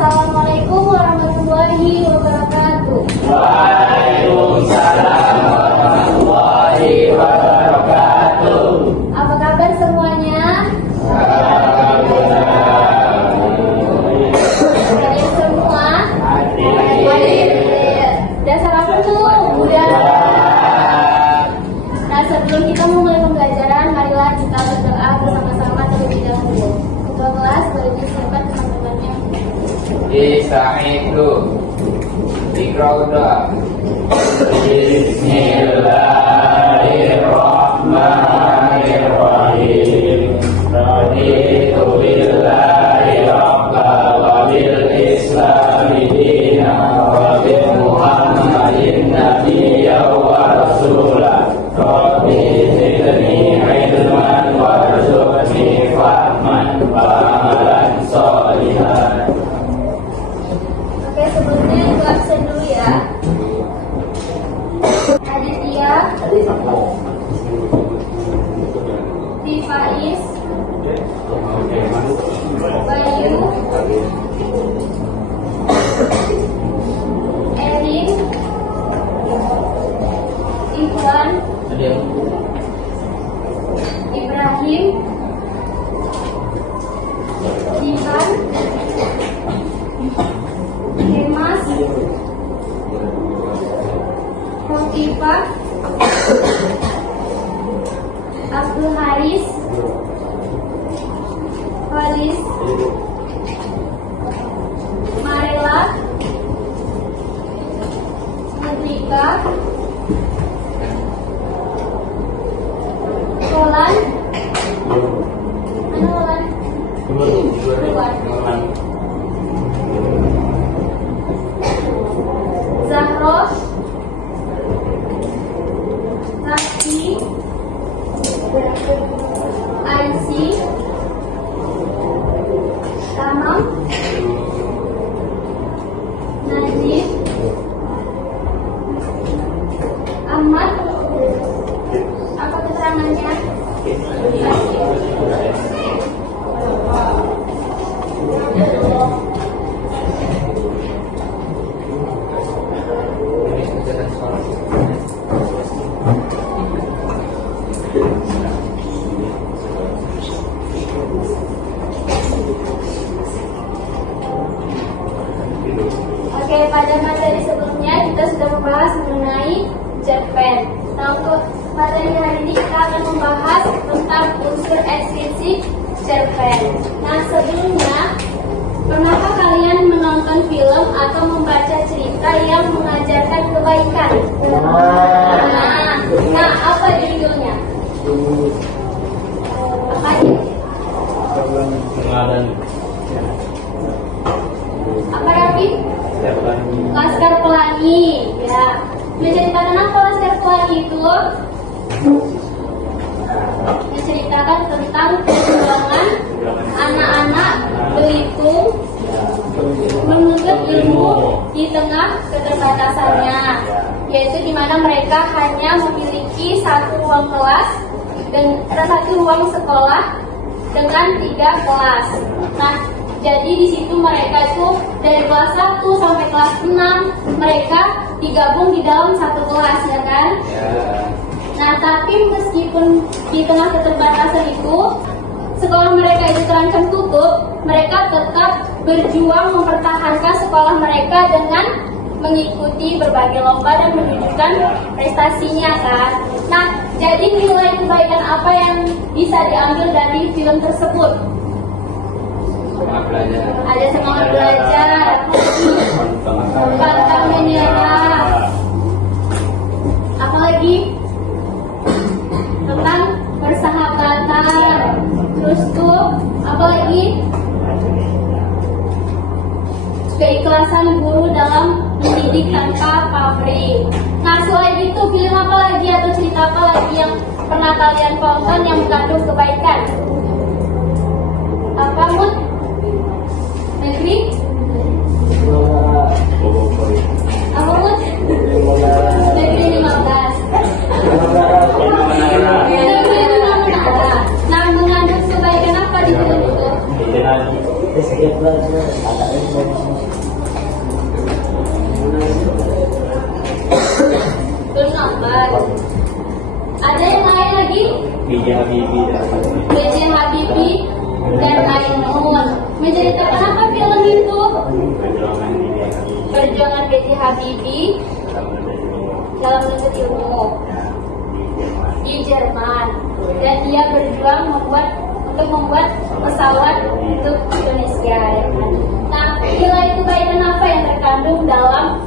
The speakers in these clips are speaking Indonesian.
Assalamualaikum warahmatullahi wabarakatuh. Waalaikumsalam warahmatullahi wabarakatuh. Apa kabar semuanya? Kalian semua? Hadir. Udah sarapan belum? Udah. Nah, sebelum kita memulai pembelajaran, marilah kita berdoa bersama-sama terlebih dahulu. Ketua kelas boleh disiapkan teman-temannya. Istaizu Iqra'udah. Bismillahirrahmanirrahim. Raditu billahi rabban wa bil islami dinan wa bi Muhammadin nabiyyan wa rasulan. Rabbi zidni ilman warzuqni fahman wa amalan sholihan. Oke, sebelumnya itu absen dulu ya. Aditya, Tifaiz, Bayu, Erin, Ikhwan, Ibrahim, Divan, Hemas, Khotifah, Abdul Haris, Walis, Marela, Medrika, Roland, mana Roland? Keluar. Zahros, Raffi, Aisy, Tamam, Najib, Ahmad. Apa keterangannya? Oke, pada materi sebelumnya kita sudah membahas mengenai cerpen. Nah, untuk materi hari ini kita akan membahas tentang unsur esensi cerpen. Nah, sebelumnya, pernahkah kalian menonton film atau membaca cerita yang mengajarkan kebaikan? Nah, apa judulnya? Apa aja? Apa Rafi? Laskar Pelangi, ya. Menceritakan apa Laskar Pelangi itu? Menceritakan tentang perjuangan anak-anak Belitung menuntut ilmu di tengah keterbatasannya, yaitu di mana mereka hanya memiliki satu ruang kelas dan satu ruang sekolah dengan 3 kelas. Nah, jadi di situ mereka itu dari kelas 1 sampai kelas 6 mereka digabung di dalam satu kelas, ya kan? Nah, tapi meskipun di tengah keterbatasan itu sekolah mereka itu terancam tutup, mereka tetap berjuang mempertahankan sekolah mereka dengan mengikuti berbagai lomba dan menunjukkan prestasinya, kan? Nah, jadi nilai kebaikan apa yang bisa diambil dari film tersebut? Ada semangat belajar, pantang menyerah, apalagi tentang persahabatan, terus tuh apalagi keikhlasan guru dalam mendidik tanpa pamrih. Nah, selain itu film apa lagi atau cerita apa lagi yang pernah kalian tonton yang mengandung kebaikan? Apa Mut? Negeri? Apa Mut? Negeri 15. Nah, mengandung kebaikan apa di film itu? Terus nomor. Ada yang lain lagi? B.J. Habibie B.J. Habibie dan Ainun. Menceritakan apa film itu? Perjuangan B.J. Habibie dalam menuntut ilmu di Jerman, dan dia berjuang untuk membuat pesawat untuk Indonesia. Ya kan? Nah, nilai kebaikan apa yang terkandung dalam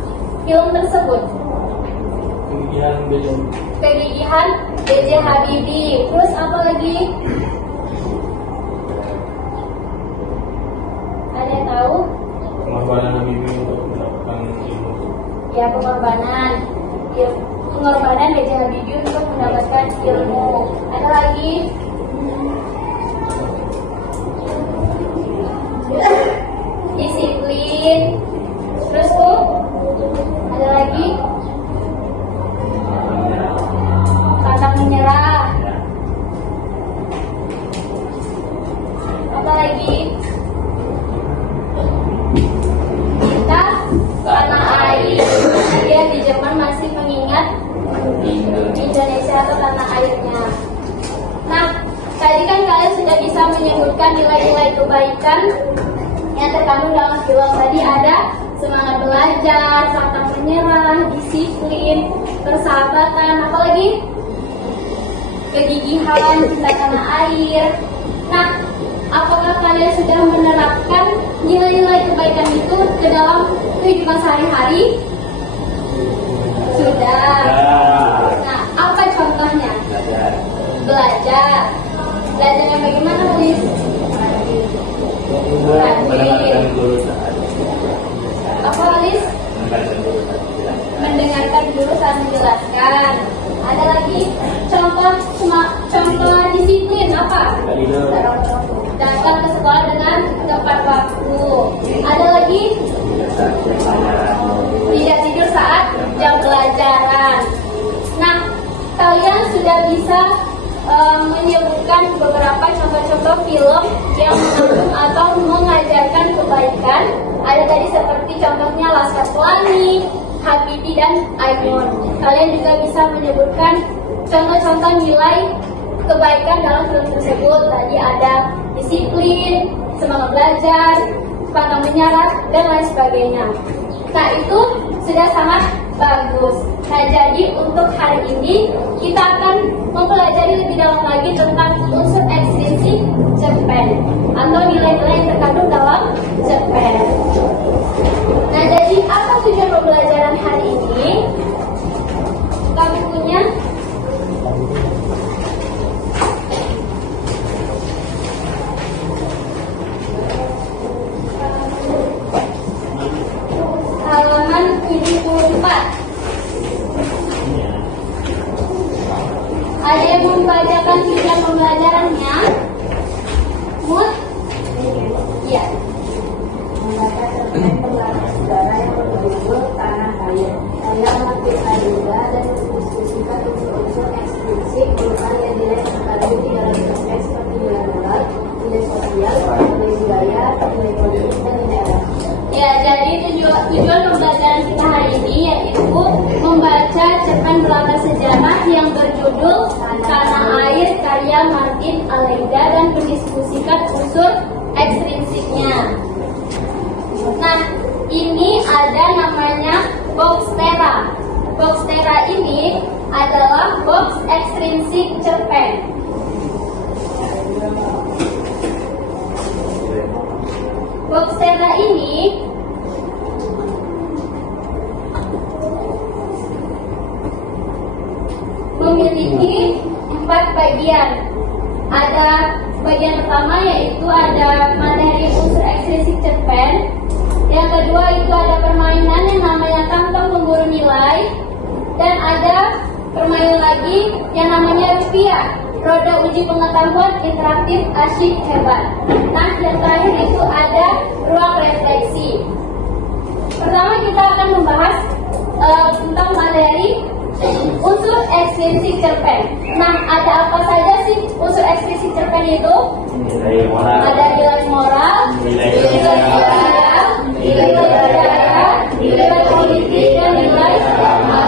film tersebut? Kegigihan B.J. Habibie. Terus apa lagi? Ada yang tahu? Pengorbanan Habibie untuk mendapatkan ilmu. Ya, pengorbanan. Ya, pengorbanan B.J. Habibie untuk mendapatkan ilmu. Ada lagi? Disiplin. Terus tuh? Ada lagi? Pantang menyerah. Apa lagi? Cinta tanah air. Dia di Jerman masih mengingat Indonesia atau tanah airnya. Nah, tadi kan kalian sudah bisa menyebutkan nilai-nilai kebaikan yang terkandung dalam film. Tadi ada semangat belajar, pantang menyerah, disiplin, persahabatan, apa lagi? Kegigihan, cinta tanah air. Nah, apakah kalian sudah menerapkan nilai-nilai kebaikan itu ke dalam kehidupan sehari-hari? Sudah. Nah, apa contohnya? Belajar. Belajarnya bagaimana, Liz? Rajin. Apa, Liz? Mendengarkan guru saat menjelaskan. Ada lagi contoh disiplin apa? Datang ke sekolah dengan tepat waktu. Ada lagi tidak tidur saat jam pelajaran. Nah, kalian sudah bisa menyebutkan beberapa contoh-contoh film yang mengandung atau mengajarkan kebaikan. Ada tadi seperti contohnya Laskar Pelangi, Habibie dan Ainun. Kalian juga bisa menyebutkan contoh-contoh nilai kebaikan dalam film tersebut. Tadi ada disiplin, semangat belajar, pantang menyerah, dan lain sebagainya. Nah, itu sudah sangat bagus. Nah, jadi untuk hari ini kita akan mempelajari lebih dalam lagi tentang unsur ekstrinsik cerpen atau nilai-nilai yang terkandung dalam cerpen. Nah, jadi apa tujuan pembelajaran hari ini? Buka bukunya. Halaman 74. Ada yang membacakan tujuan pembelajarannya? Mut? Iya. Membaca cerpen perlahan sejarah yang berjudul Tanah Air. Saya mengerti juga dan mendiskusikan unsur-unsur ekstrinsik berupa nilai-nilai yang terkandung di dalam cerpen seperti nilai moral, nilai sosial, nilai budaya, nilai politik, dan nilai agama. Ya, jadi tujuan pembelajaran kita hari ini yaitu membaca cerpen berlatar sejarah yang berjudul Tanah Air karya Martin Aleida dan mendiskusikan unsur ekstrinsiknya. Nah, ini ada namanya box Tera. Box Tera ini adalah box ekstrinsik cerpen. Box Tera ini memiliki 4 bagian. Ada bagian pertama yaitu ada materi unsur ekstrinsik cerpen. Yang kedua itu ada permainan yang namanya kantong pemburu nilai. Dan ada permainan lagi yang namanya rupiah, roda uji pengetahuan interaktif asyik hebat. Nah, yang terakhir itu ada ruang refleksi. Pertama kita akan membahas tentang materi unsur ekstrinsik cerpen. Nah, ada apa saja sih unsur ekstrinsik cerpen itu? nilai moral, ada nilai moral, nilai budaya, nilai budaya, nilai politik, dan nilai agama.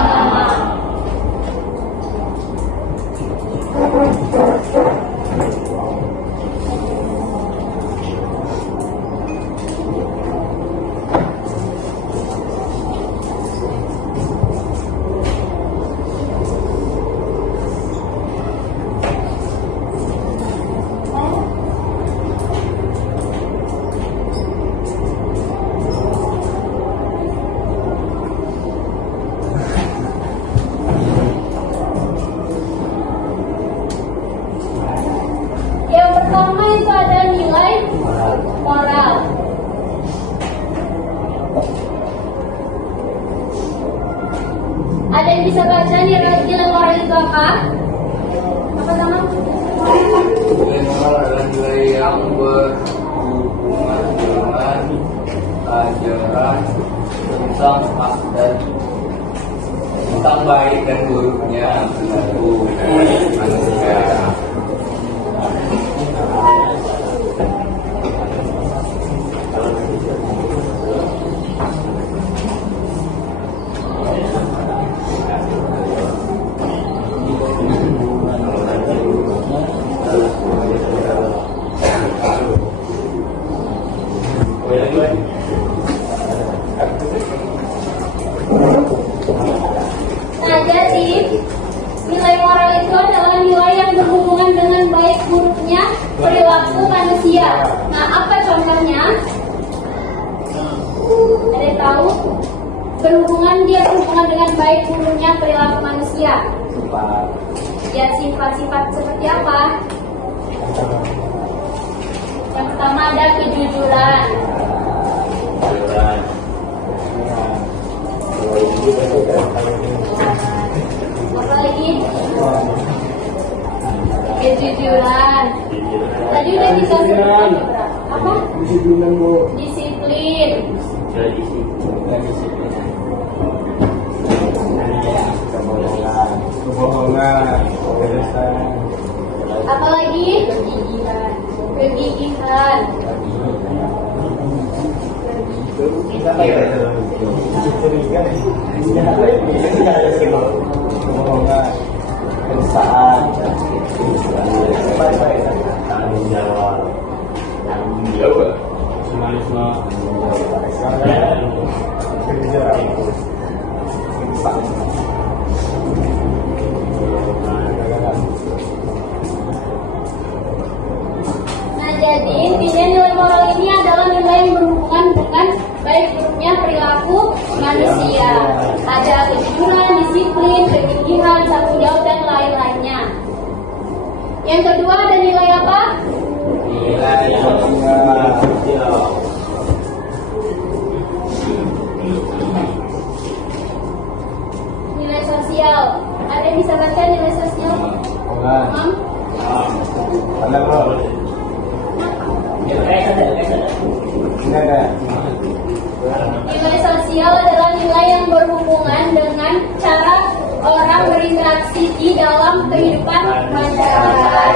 Yang pertama itu ada nilai moral. Ada yang bisa baca nilai moral itu apa? Apa nama? Nilai moral adalah nilai yang berhubungan dengan ajaran tentang hak dan tentang baik dan buruknya perilaku manusia. Nah, jadi nilai moral itu adalah nilai yang berhubungan dengan baik buruknya perilaku manusia. Nah, apa contohnya? Ada yang tahu? Berhubungan dengan baik buruknya perilaku manusia. Ya, sifat-sifat seperti apa? Yang pertama ada kejujuran. Apa lagi? Kejujuran. Tadi udah dikasih apa? Disiplin. kebohongan, Apa lagi? Kegigihan. kebohongan, kesalahan, tanggung jawab, nasionalisme, Nah, jadi intinya nilai moral ini adalah nilai yang berhubungan dengan baik buruknya perilaku manusia. Ada kejujuran, disiplin, kegigihan, tanggung jawab, dan lain-lainnya. Yang kedua ada nilai apa? Nilai sosial. Ada yang bisa baca nilai sosial? Mam? Nilai sosial adalah nilai yang berhubungan dengan cara orang berinteraksi di dalam kehidupan masyarakat.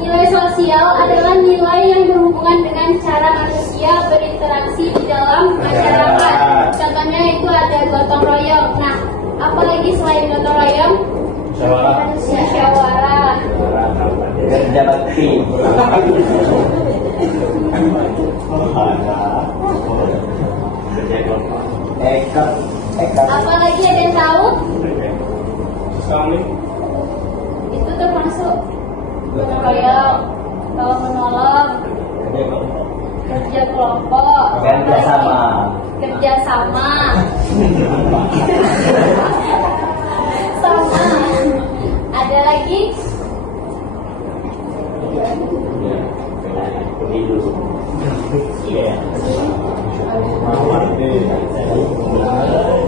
Nilai sosial adalah nilai yang berhubungan dengan cara manusia berinteraksi di dalam masyarakat. Contohnya itu ada gotong royong. Nah, apa lagi selain gotong royong? Musyawarah. Kerja bakti. Apalagi ada yang tahu? Kami Itu termasuk kayak kalau menolong, kerja kelompok, kerja sama. kerja sama, sama. Ada lagi?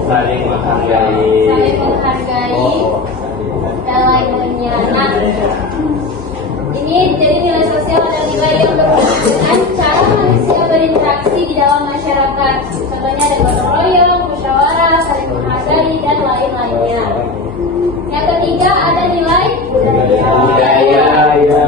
Saling menghargai. Saling menghargai, saling menyenang. Ini jadi nilai sosial adalah nilai yang berhubungan dengan cara manusia berinteraksi di dalam masyarakat. Contohnya ada gotong royong, musyawarah, saling menghargai, dan lain-lainnya. Yang ketiga ada nilai budaya. Ya.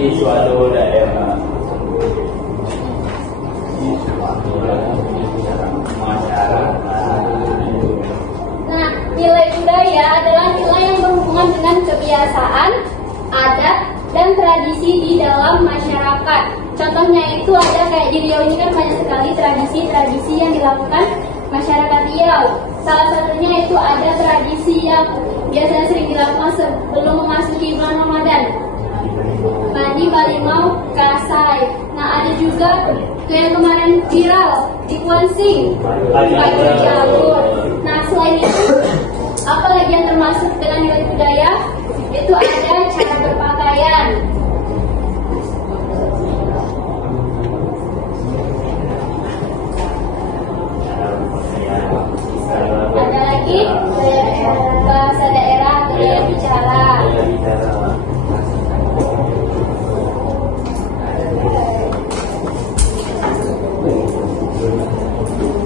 Di suatu daerah masyarakat. Nah, nilai budaya adalah nilai yang berhubungan dengan kebiasaan, adat, dan tradisi di dalam masyarakat. Contohnya itu ada kayak di Riau ini kan banyak sekali tradisi-tradisi yang dilakukan masyarakat Riau. Salah satunya itu ada tradisi yang biasanya sering dilakukan sebelum memasuki bulan Ramadan. Mandi Balimau Kasai. Nah, ada juga yang kemarin viral di Kuansing, Pagi Jalur. Nah, selain itu, apa lagi yang termasuk dengan nilai budaya? Itu ada cara berpakaian. Ada lagi bahasa daerah, gaya bicara.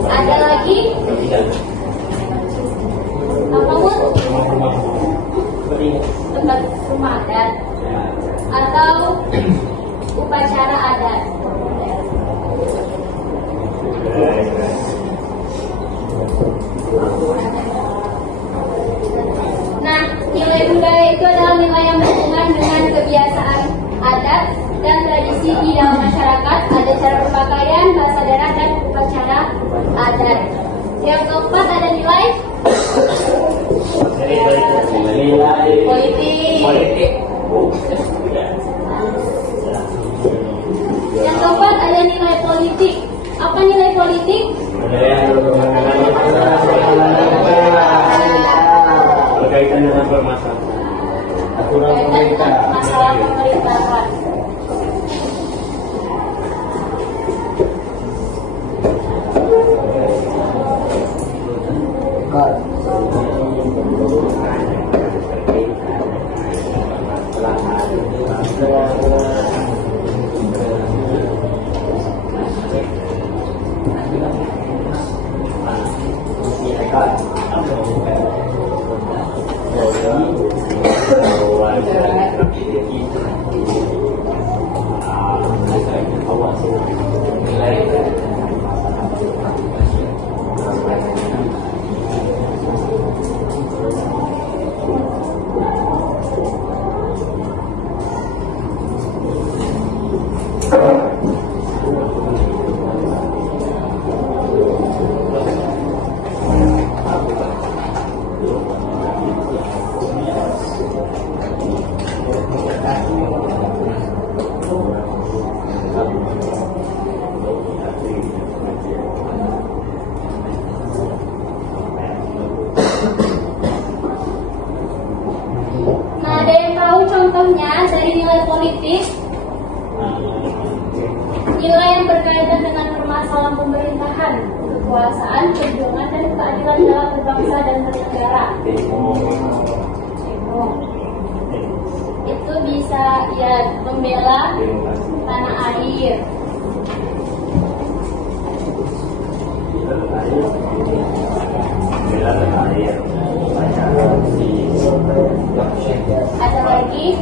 Ada lagi apa pun tempat rumah adat atau upacara adat. Nah, nilai budaya itu adalah nilai yang berhubungan dengan kebiasaan adat dan tradisi di dalam masyarakat. Ada cara berpakaian, bahasa daerah, dan upacara adat. Yang keempat ada nilai politik. Yang keempat ada nilai politik. Apa nilai politik? Berkaitan dengan permasalahan. Berkaitan dengan masalah pemerintahan. Nah, ada yang tahu contohnya dari nilai politik? Nilai yang berkaitan dengan permasalahan pemerintahan kekuasaan, perjuangan, dan keadilan dalam berbangsa dan bernegara. Itu bisa ya membela tanah air. Ada lagi?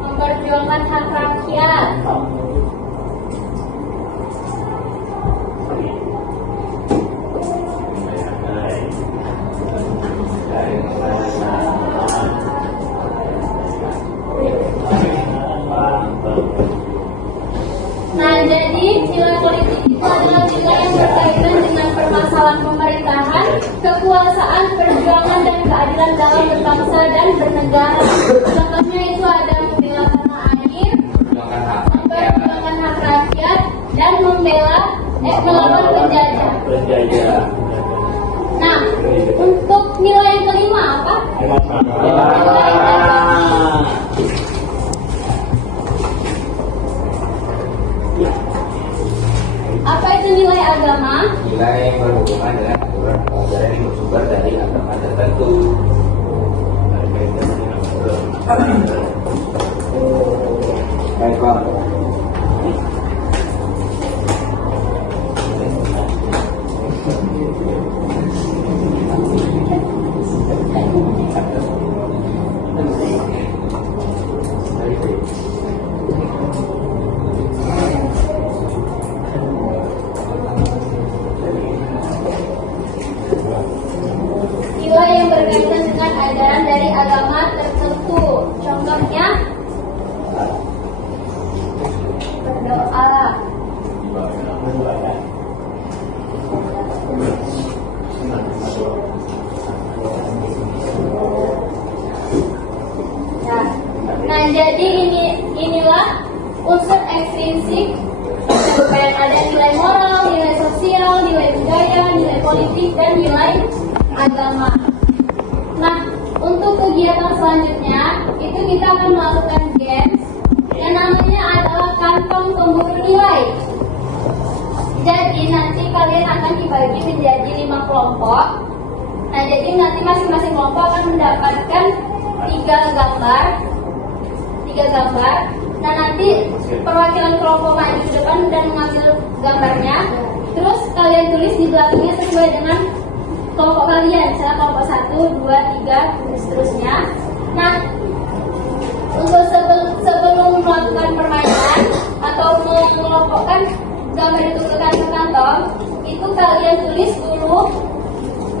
Memperjuangkan hak rakyat. Nah, jadi nilai politik itu adalah nilai yang berkaitan dengan permasalahan pemerintahan, kekuasaan, perjuangan, dan keadilan dalam berbangsa dan bernegara. Contohnya itu ada membela tanah air, memperjuangkan hak rakyat, dan melawan penjajah. Nah, untuk nilai yang kelima apa? Nilai agama. Apa itu nilai agama? Nilai yang berhubungan dengan aturan atau ajaran yang bersumber dari agama tertentu. Baik, Pak. Nilai yang berkaitan dengan ajaran dari agama tertentu. Contohnya berdoa. Nah, jadi inilah unsur ekstrinsik yang ada nilai moral, nilai sosial, nilai budaya, nilai politik, dan nilai agama. Nah, untuk kegiatan selanjutnya itu kita akan melakukan games yang namanya adalah kantong pemburu nilai. Jadi nanti kalian akan dibagi menjadi 5 kelompok. Nah, jadi nanti masing-masing kelompok akan mendapatkan 3 gambar. Nah, nanti perwakilan kelompok maju ke depan dan mengambil gambarnya. Terus kalian tulis di belakangnya sesuai dengan kelompok kalian, misalnya kelompok 1, 2, 3, dan seterusnya. Nah, untuk sebelum melakukan permainan atau mengelompokkan gambar itu ke kantong, itu kalian tulis dulu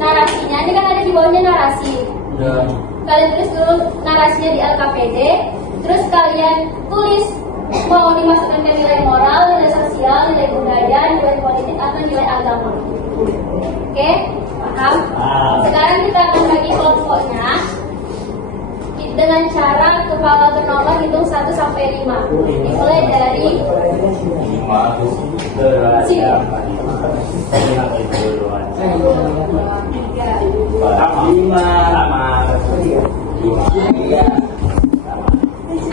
narasinya. Ini kan ada di bawahnya narasi. Kalian tulis dulu narasinya di LKPD. Terus kalian tulis mau dimasukkan ke nilai moral, nilai sosial, nilai budaya, nilai politik, atau nilai agama. Oke? Paham? Sekarang kita akan bagi kelompoknya dengan cara kepala bernomor hitung 1 sampai 5. Dimulai dari 5.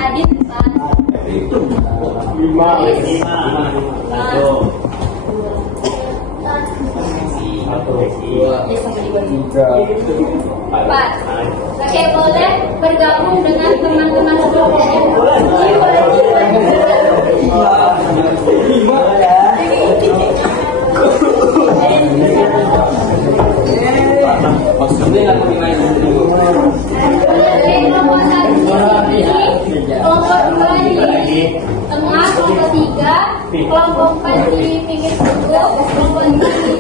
Adit 4. Oke, boleh bergabung dengan teman-teman kelompoknya. Kelompok 2 di tengah, kelompok 3, kelompok 4 di pinggir punggung, kelompok 5 di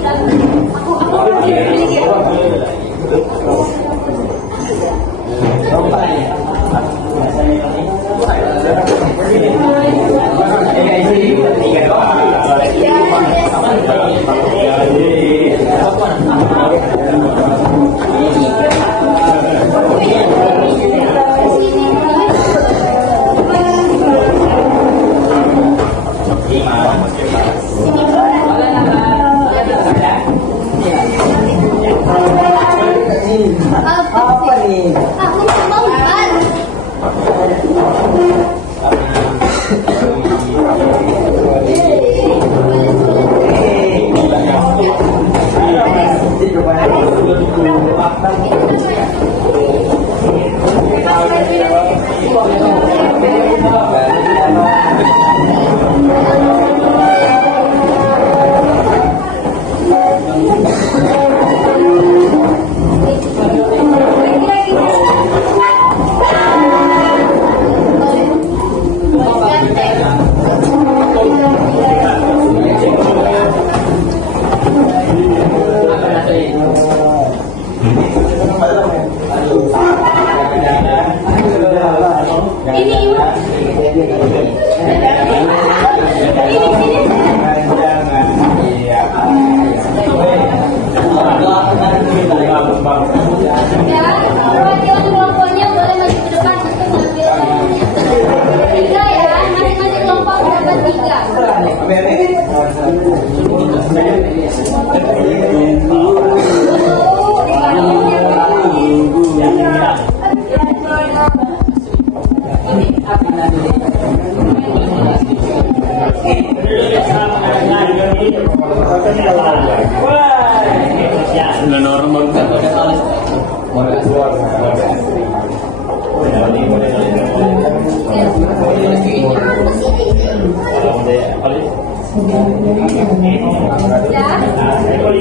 nih. Aku mau ban. Perwakilan kelompoknya boleh maju ke depan untuk mengambil nomornya. 3 ya, masing-masing kelompok dapat 3. Ya.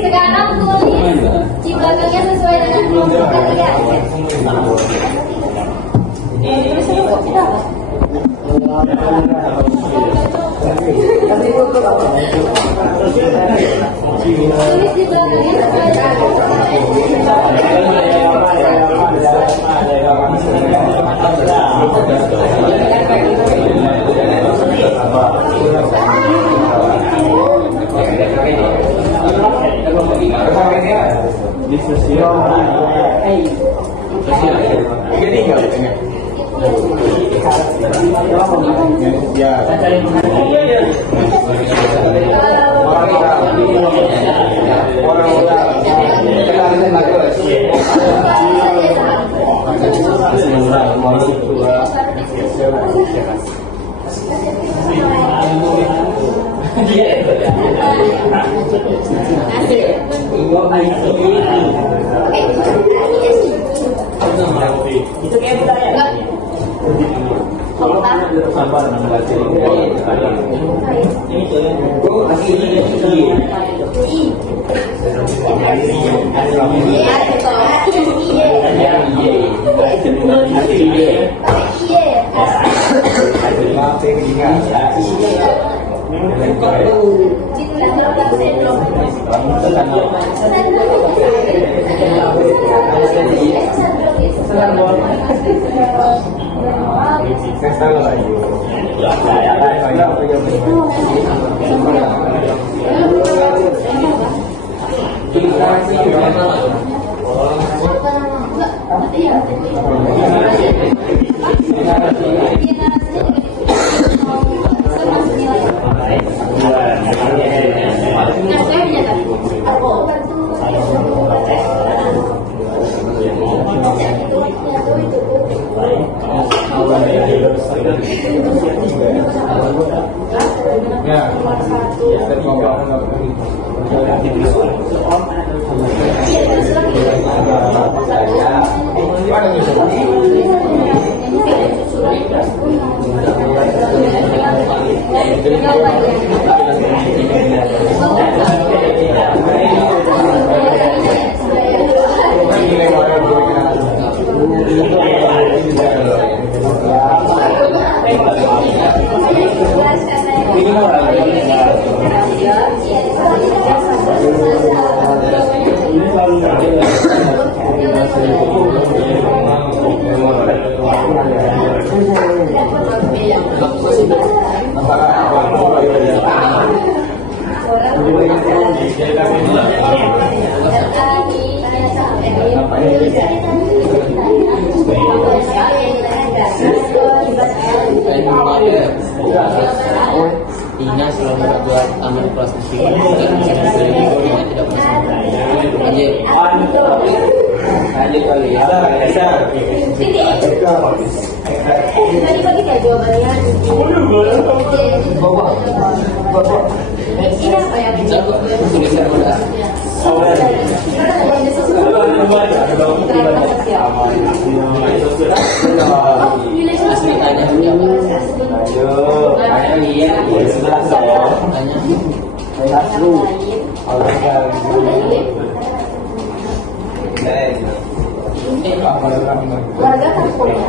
Sekarang tulis di belakangnya sesuai dengan kelompok kalian. Tulis di belakangnya sesuai dengan Itu kayak budaya. Sabar membaca Ingat selama buat taman kelas musik tidak pernah sampai. Lanjut kali ya. Tadi bagi ya jawabannya. Ini apa ya? Tulisan udah. Asli tanya siapa? Iya. Warga kampungnya.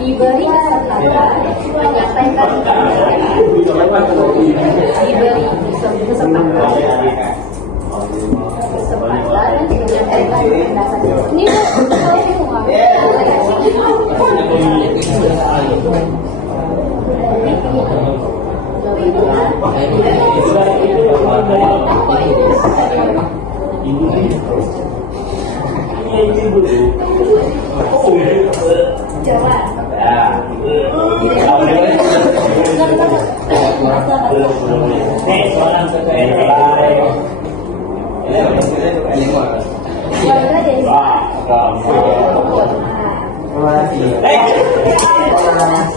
Diberi kesempatan menyampaikan diberi kesempatan menyampaikan pendapat. Ini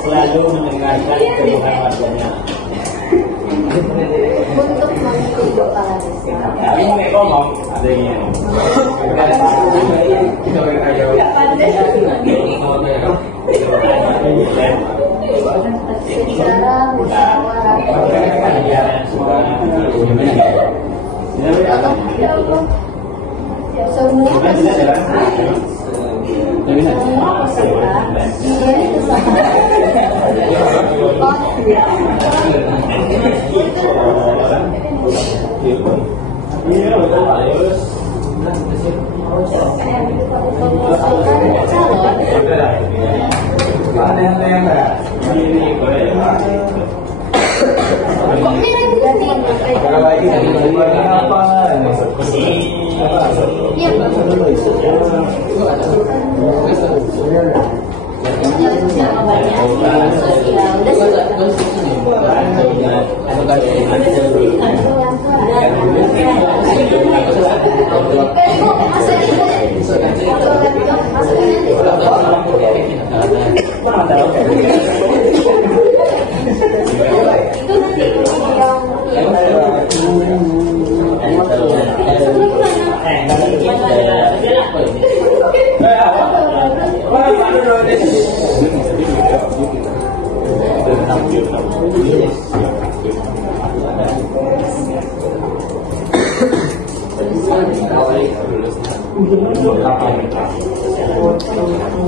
selalu mendengarkan keluhan warganya. untuk mengikuti kepala desa. Ini ngomong adanya. Secara musyawarah semua peserta diberi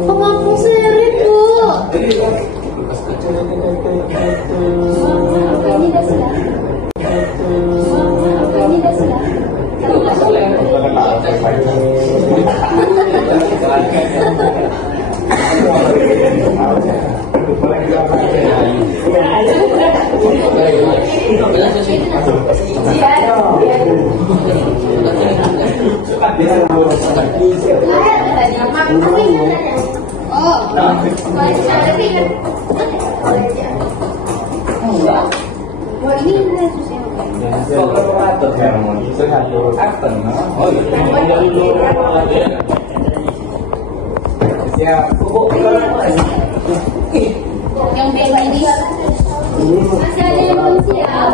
pengampung sendiri Bu. Ini dah sudah. Ini dah sudah. Yang beda ini masih ada yang belum siap.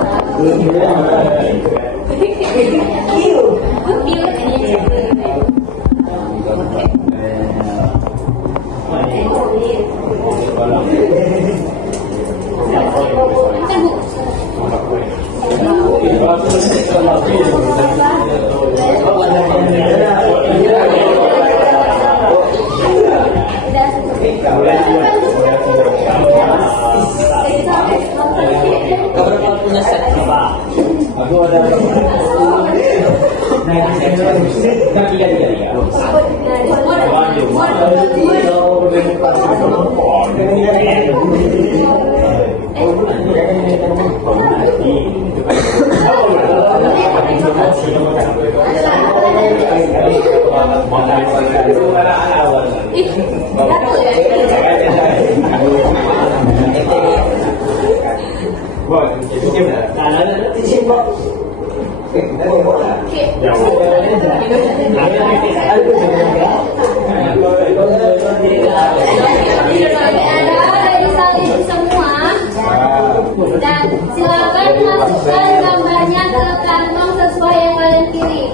Dan silakan masukkan gambarnya ke kantong sesuai yang kalian pilih.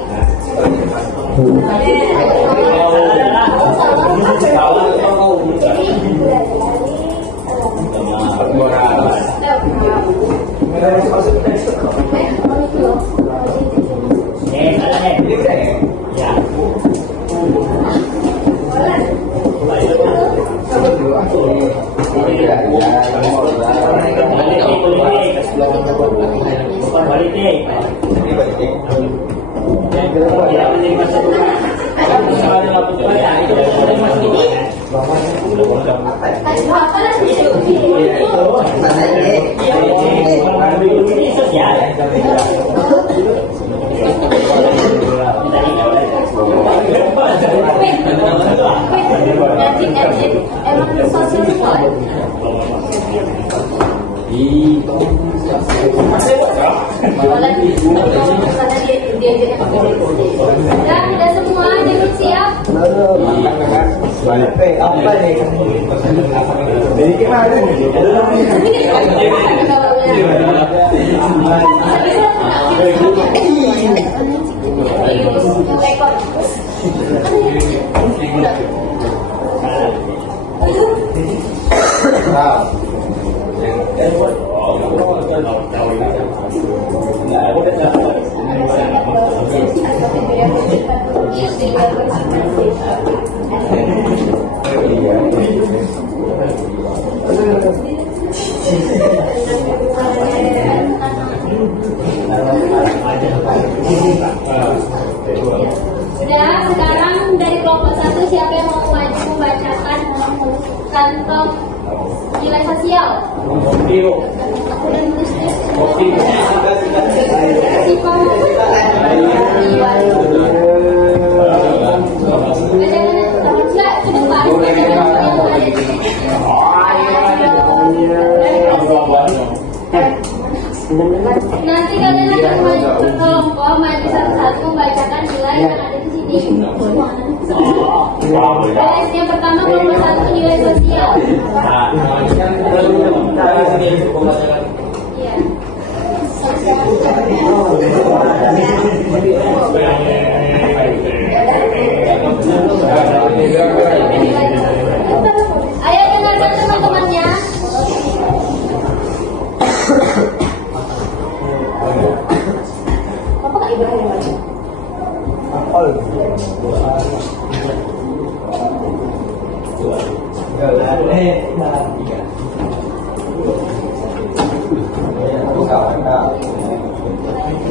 Dan sudah semua jadi siap. Apa nih? Jadi gimana nih? Sudah, sekarang dari kelompok 1 siapa yang mau maju membacakan kantong nilai sosial? Aku dan bisnis. Nanti kalian akan maju ke kelompok, maju satu-satu membacakan nilai yang ada di sini. Yang pertama kelompok 1 nilai sosial. Iya. Ayo dengarkan teman-temannya.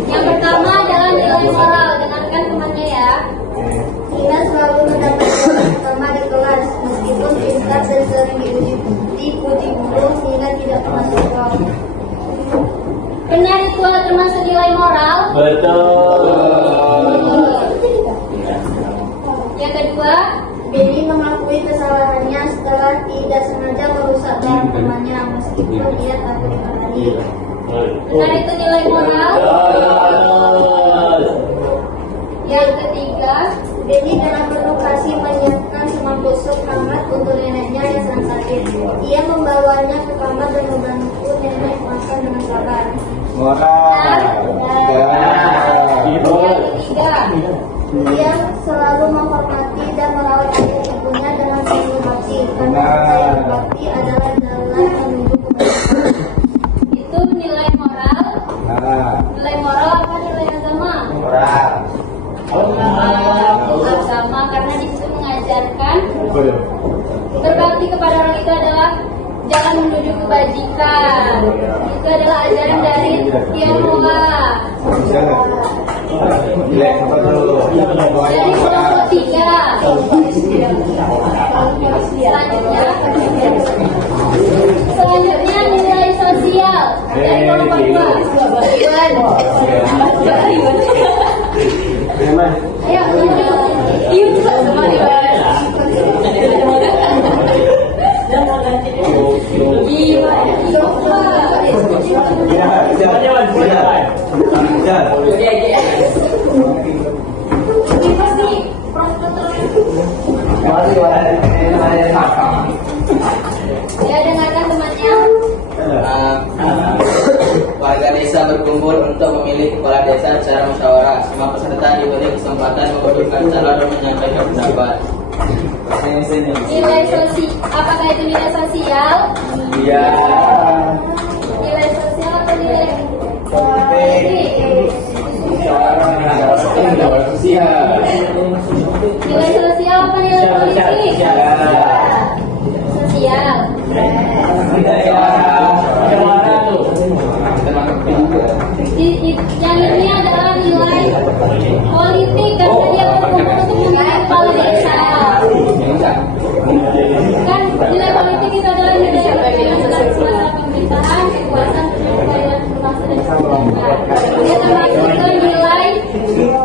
Yang pertama adalah nilai moral. Dengarkan temannya ya. Nina selalu mendapat nilai pertama di kelas. Meskipun pintar dan sering dipuji guru, Nina tidak pernah sombong. Benar itu termasuk nilai moral. Yang kedua, Benny mengakui kesalahannya setelah tidak sengaja merusak barang temannya, meskipun dia takut dimarahi. benar itu nilai moral. Yang ketiga, Benny dalam berlokasi menyiapkan semangkuk sup hangat untuk neneknya yang sedang sakit. Ia membawanya ke kamar dan membantu nenek makan dengan sabar. nah, Bukan. Itu adalah ajaran dari Tionghoa. Nilai apa dulu? Dari kelompok 3. Selanjutnya nilai sosial dari kelompok 2. Ayo, yuk semua dibahas. Ya, dengarkan temannya. Warga desa berkumpul untuk memilih kepala desa secara musyawarah. Semua peserta diberi kesempatan mengusulkan calon dan menyampaikan pendapat. Nilai sosial, apakah itu nilai sosial? Iya. Nilai sosial atau nilai nilai sosial apa nilai politik? Sosial. Yang ini adalah nilai politik karena dia berkumpul untuk memilih kepala desa. Kan nilai politik itu adalah nilai kuasa pemerintahan, kekuasaan penyelenggara bangsa dan sebagainya. Dia termasuk ke nilai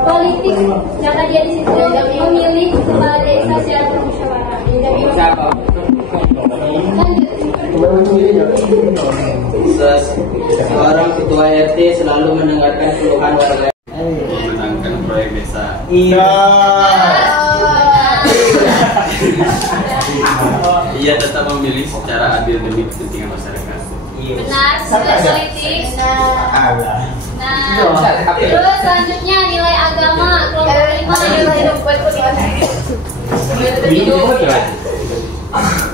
politik karena dia di situ memilih kepala desa secara bermusyawarah. Seorang ketua RT selalu mendengarkan keluhan warga. Memenangkan proyek desa. Iya. Ia tetap memilih secara adil demi kepentingan masyarakat. Benar, nilai politik. Nah, terus selanjutnya nilai agama kelompok 5.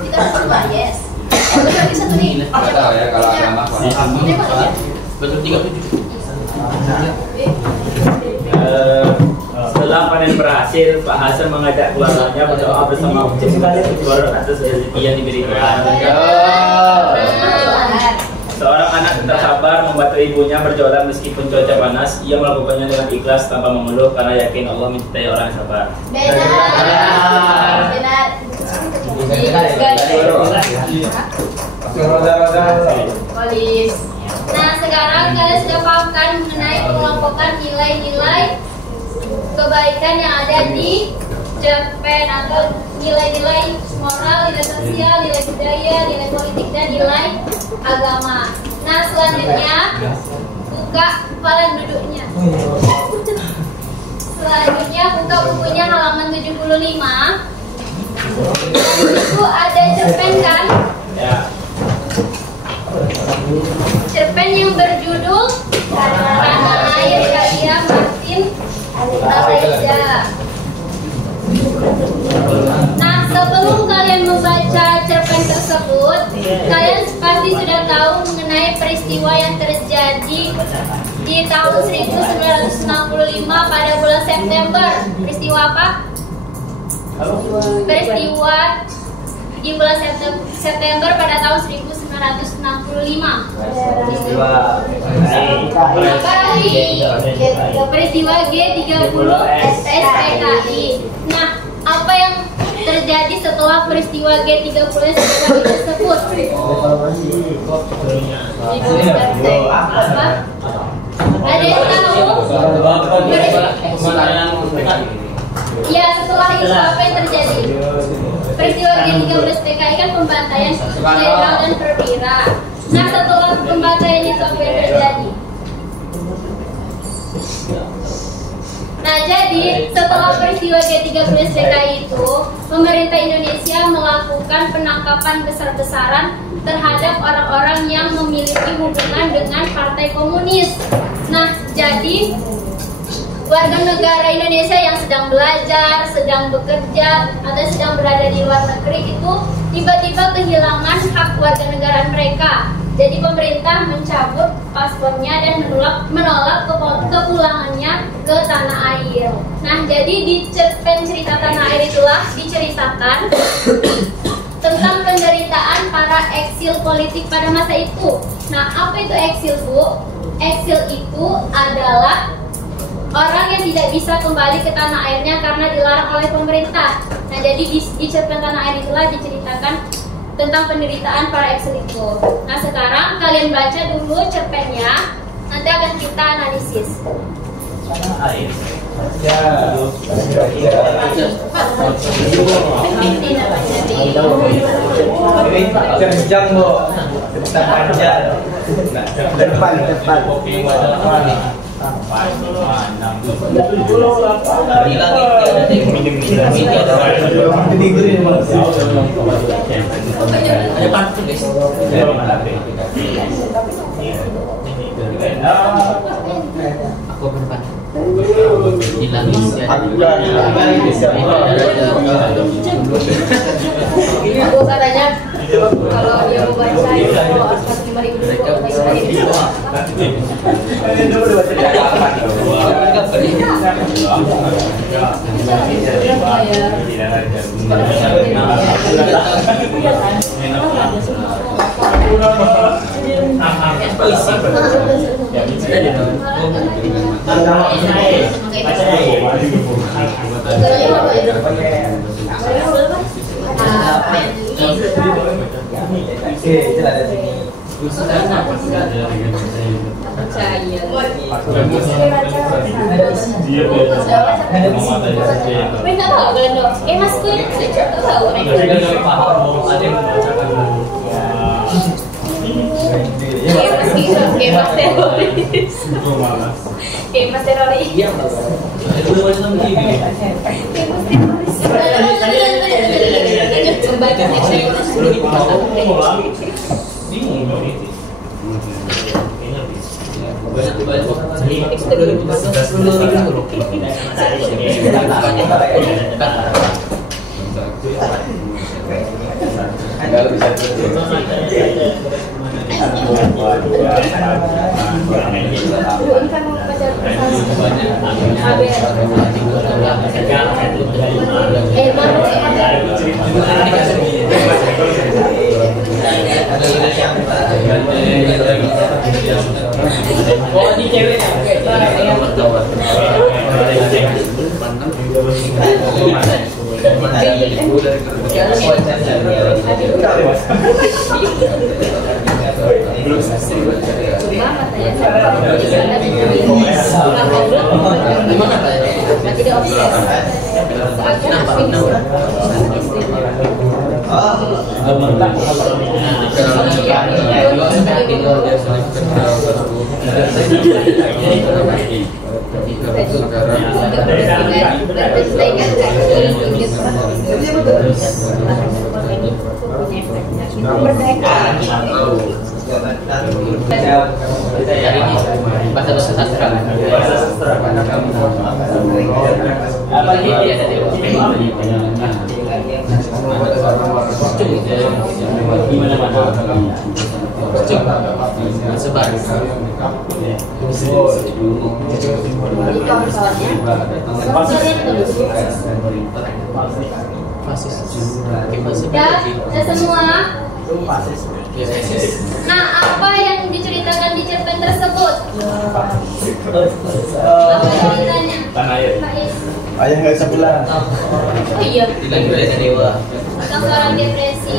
Kita berdua, yes. Satu nih. Tidak tahu ya kalau agama. Betul 37. Setelah panen berhasil, Pak Hasan mengajak keluarganya berdoa bersama mengucapkan atas rezeki yang diberi Tuhan. Seorang anak tetap sabar membantu ibunya berjualan meskipun cuaca panas. Ia melakukannya dengan ikhlas tanpa mengeluh karena yakin Allah mencintai orang yang sabar. Benar. Benar. Polis. Nah, sekarang kalian sudah paham kan mengenai pengelompokan nilai-nilai kebaikan yang ada di cerpen atau nilai-nilai moral, nilai sosial, nilai budaya, nilai politik, dan nilai agama. Nah, selanjutnya buka kalian duduknya. Selanjutnya buka bukunya halaman 75. Itu ada cerpen kan? Ya. Cerpen yang berjudul Tanah Air karya Martin Alaida. Nah, sebelum kalian membaca cerpen tersebut, kalian pasti sudah tahu mengenai peristiwa yang terjadi di tahun 1965 pada bulan September. Peristiwa apa? Peristiwa di bulan September pada tahun 1965. Peristiwa G30 SPKI. Nah, apa yang terjadi setelah peristiwa G30 SPKI tersebut? Ada yang tahu? Ya, setelah itu apa yang terjadi? Peristiwa G30 SPKI kan pembantaian jenderal dan perwira. Nah, setelah pembantaian itu apa yang terjadi? Nah, jadi setelah peristiwa G30 SPKI itu, pemerintah Indonesia melakukan penangkapan besar-besaran terhadap orang-orang yang memiliki hubungan dengan Partai Komunis. Nah, jadi warga negara Indonesia yang sedang belajar, sedang bekerja, atau sedang berada di luar negeri itu tiba-tiba kehilangan hak warga negara mereka. Jadi pemerintah mencabut paspornya dan menolak kepulangannya ke tanah air. Nah, jadi di cerpen cerita Tanah Air itulah diceritakan tentang penderitaan para eksil politik pada masa itu. Nah, apa itu eksil, Bu? Eksil itu adalah orang yang tidak bisa kembali ke tanah airnya karena dilarang oleh pemerintah. Nah, jadi di cerpen Tanah Air itulah diceritakan tentang penderitaan para eksil itu. Nah, sekarang kalian baca dulu cerpennya, nanti akan kita analisis. Tanah Air. Ya. Ini jam Bu. Cerita panjang. Depan. Ada pantun guys. Aku berpan. Hilang Aku katanya kalau dia mau baca itu harus 5.000 dulu. Mas teroris. Iya, bahasa sastra. Apa lagi dia ada gimana sebar ya semua. Nah, apa yang diceritakan di cerpen tersebut? Apa ceritanya? Tanah Air. Ayah nggak bisa pulang. Oh iya. dilahirkan dari dewa. Tentang seorang depresi.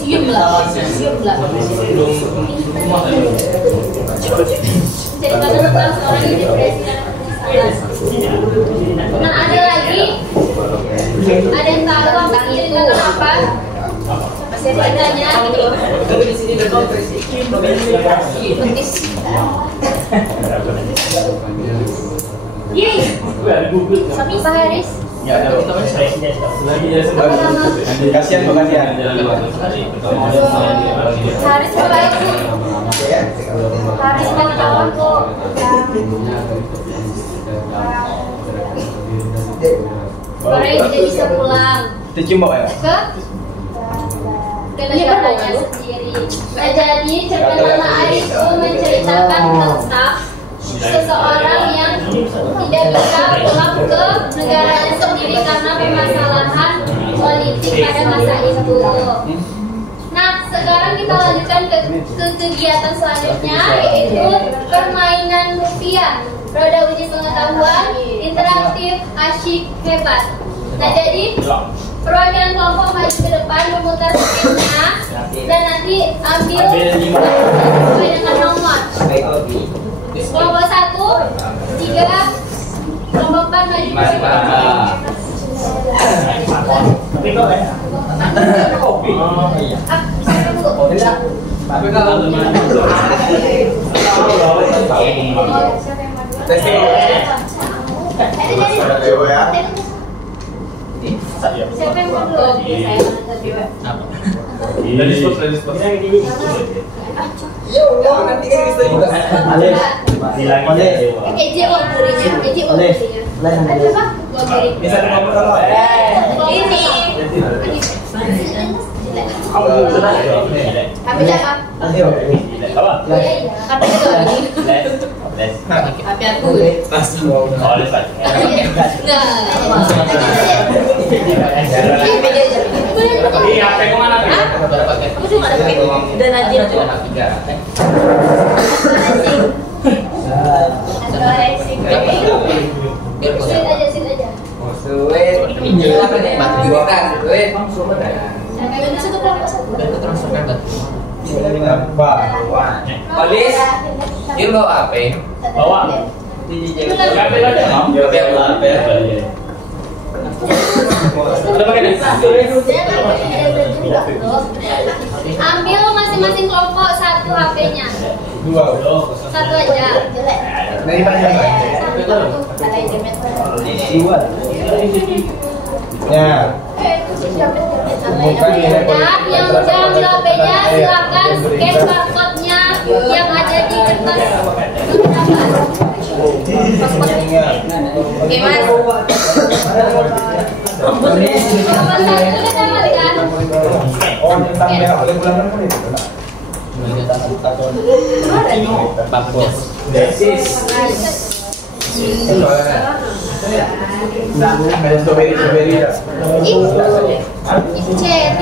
Cium lah. Ceritakan tentang seorang yang depresi dan masalah. Nah, ada lagi. Ada yang tahu apa ceritakan apa? Ceritanya Di sini berdepresi. petis. Yeay. Pak Haris. Ya, kasihan Bu, kasihan. Haris baik Bu. Haris kan kawan kok. Orang yang tidak bisa pulang Dicium ya? ke negaranya sendiri. Nah, jadi cerpen Tanah Air itu menceritakan tentang seseorang yang tidak bisa pulang ke negaranya sendiri karena permasalahan politik pada masa itu. Nah, sekarang kita lanjutkan ke kegiatan selanjutnya, yaitu permainan rupiah, roda uji pengetahuan, interaktif, asyik, hebat. Nah, jadi perwakilan kelompok maju ke depan memutar sketnya dan nanti ambil sesuai dengan nomor. Kelompok 1, 3, kelompok 4 maju ke depan. Siapa yang mau dulu? Polis, dia bawa apa? Bawa. Ambil masing-masing kelompok 1 HP-nya. 1 aja. Dari mana? Ya. Nah, yang udah ambil HP-nya silakan scan barcode-nya yang ada di kertas. Oke, Mas. Nomor 1 udah dapat kan? Oh, tentang yang oleh bulan kan itu. Ada strawberry ya. Itu cherry.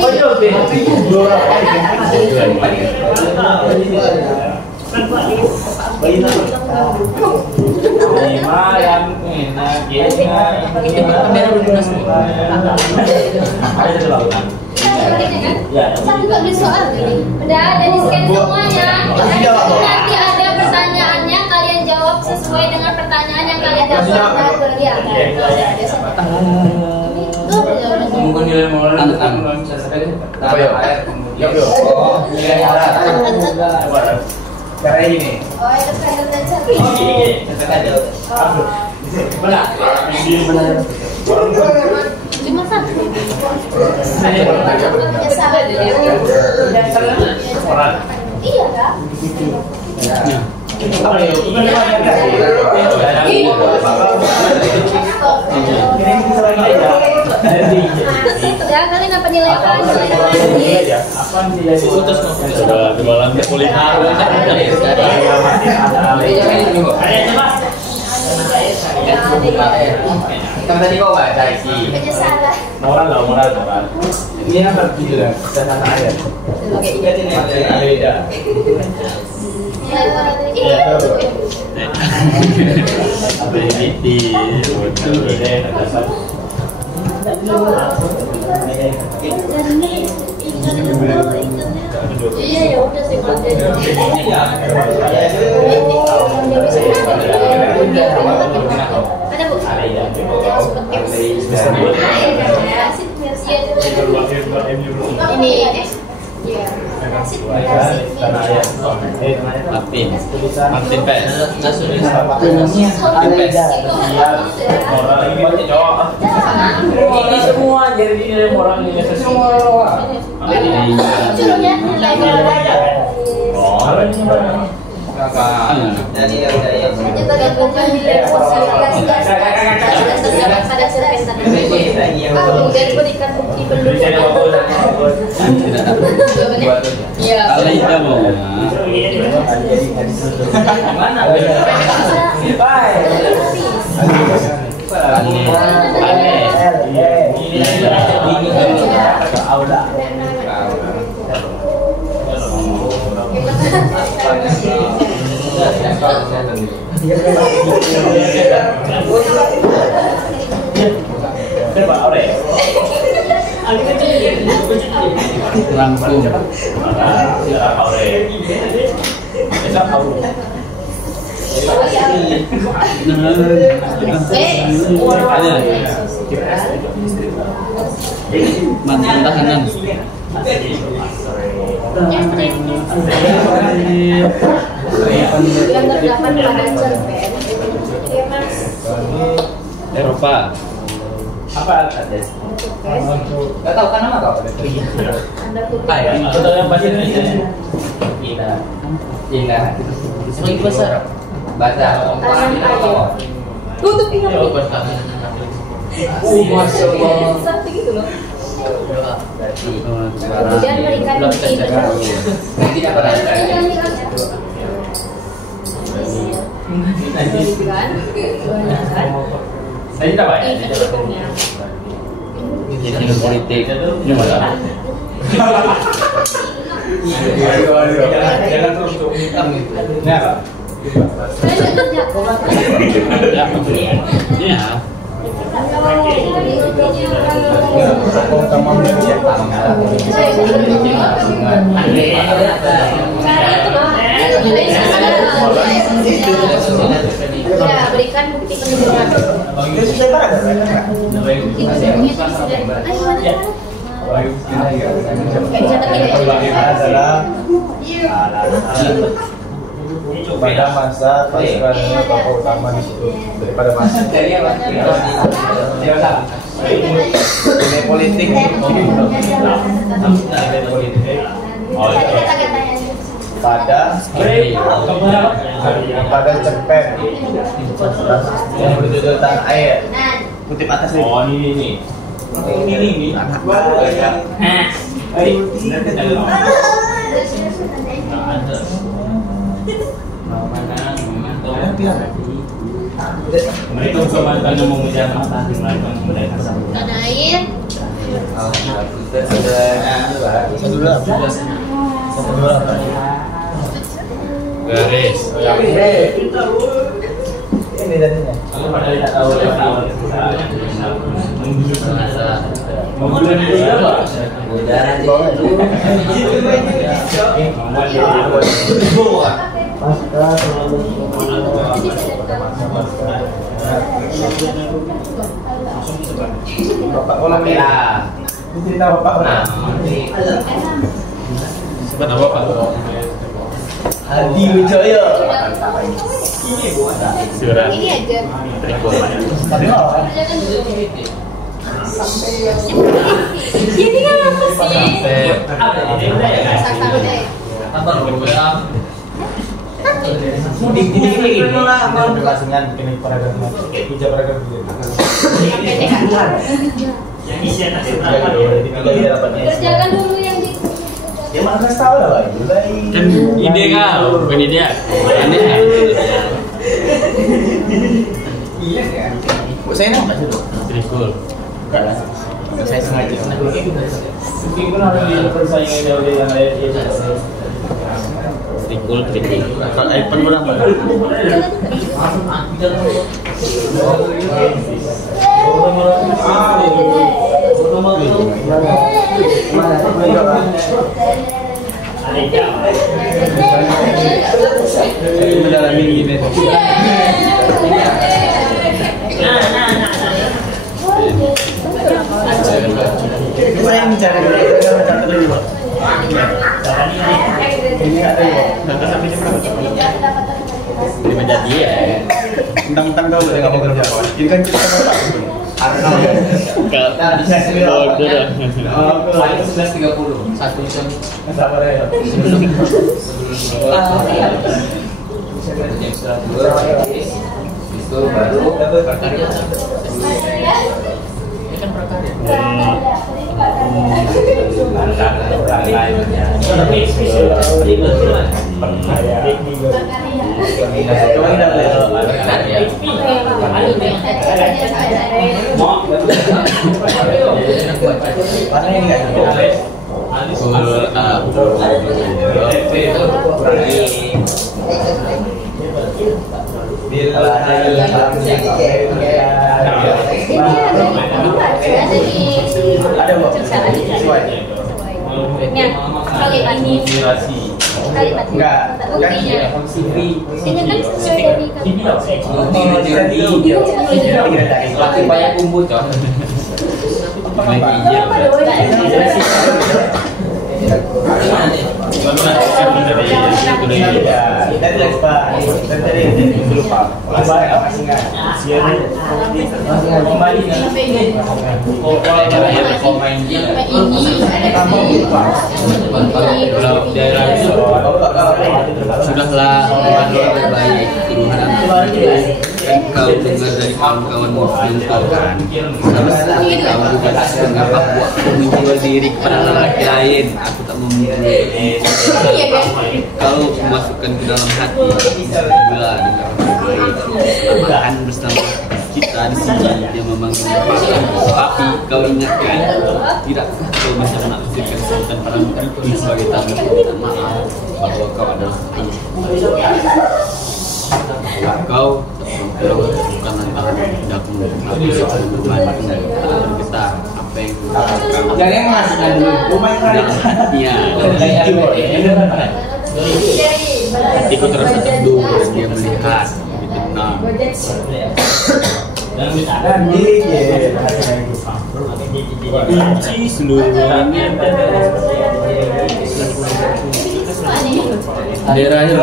Satu nggak beli soal ini. Udah ada di scan semuanya. Nanti ada pertanyaannya, kalian jawab sesuai dengan pertanyaan yang kalian dapat. Ya. Mungkin nilai moral Cara ini. Oh, itu cuma satu. Iya kan? Ya, kalian apa nilai apa? Di malam kuliah. Kan tadi kau baca isi. Penyesalan. Moral. Ini apa gitu ya? Catatan ayat. Iya, ya udah sih ada Bu? Ini Martin Pes. Ini semua jadi nilai moral ini semua. Dan ini udah ya. Hanya tergantung nilai posisi terdapat pada cerpen tadi. Kemudian berikan bukti pendukung. Jawabannya? Iya. Mana? Mantan tahanan. Yang terdapat pada cerpen. Eropa. Apa ada? Gak tahu kan nama kau? Anda kutip. Aku tahu yang pasti Indonesia. Gila. Iya. Semakin besar. Baca. Tutup ini. Masya Allah. Satu gitu loh. Berarti Kemudian berikan bukti pendukung. tidak pernah ada. Kan? Saya tidak baik. Ini pendukungnya. Jadi politik. Ini mana? Jangan terus hitam itu. Nah, Saya sudah kerja. Ya. Ya, berikan bukti pendukungan. pada masa pasukannya tokoh utama di situ daripada masa ini politik pada cerpen yang berjudul Tanah Air, kutip atas ini. Oh ini. Mereka mantan yang memuja mata melakukan budaya kasar. Tanah Air. Garis. Ini jadinya. Aku pada tidak tahu menggunakan itu apa? Bapak kolam ya. Ini cerita bapak kolam. Siapa nama Pak? Hadi Wijaya. Surat. Ini aja. Tapi mau kan? Ini kan apa sih? Sampai. Sampai. Mudik lagi lah, mau kelasingan bikin paragraf hija paragraf gitu. Yang isian nanti Kerjakan dulu yang di. Ya mana kasih tahu lah, Kan ide kau, bukan ide aku. Aneh lah. Iya kan? Bu saya nama sih tuh. Trikul. Enggak lah. Saya sengaja. meskipun harus di persaingan jauh yang lain ya. Trikul. Kalau iPhone berapa? Coba yang mencari dulu. Ini ada ya. Sampai jam berapa? Ini menjadi ya. Tentang kau udah nggak mau kerja. Ini kan kita bapak. Paling 11.30 1 jam. Sabar ya. yang setelah dua itu baru prakarya. Ini kan prakarya. Kalimat ini Enggak. buktinya ini kan sesuai dari banyak kumpul coy. Sudahlah baik Tuhan kan kau dengar dari kawan-kawan muslim kau kan harusnya kau juga mengapa buat menjual diri kepada lelaki lain. Aku tak memilih kalau memasukkan ke dalam hati bila bahan bersama kita di sini dia memanggil tapi kau ingatkan tidakkah kau masih menafsirkan sultan pada itu sebagai tanda permintaan maaf bahwa kau adalah kau bukan lantaran tidakmu tapi sebagai berbanding kita apa yang Jangan yang menghasilkan dulu. iya ikut rasa teduh dia melihat gitu nah kunci seluruhnya daerahnya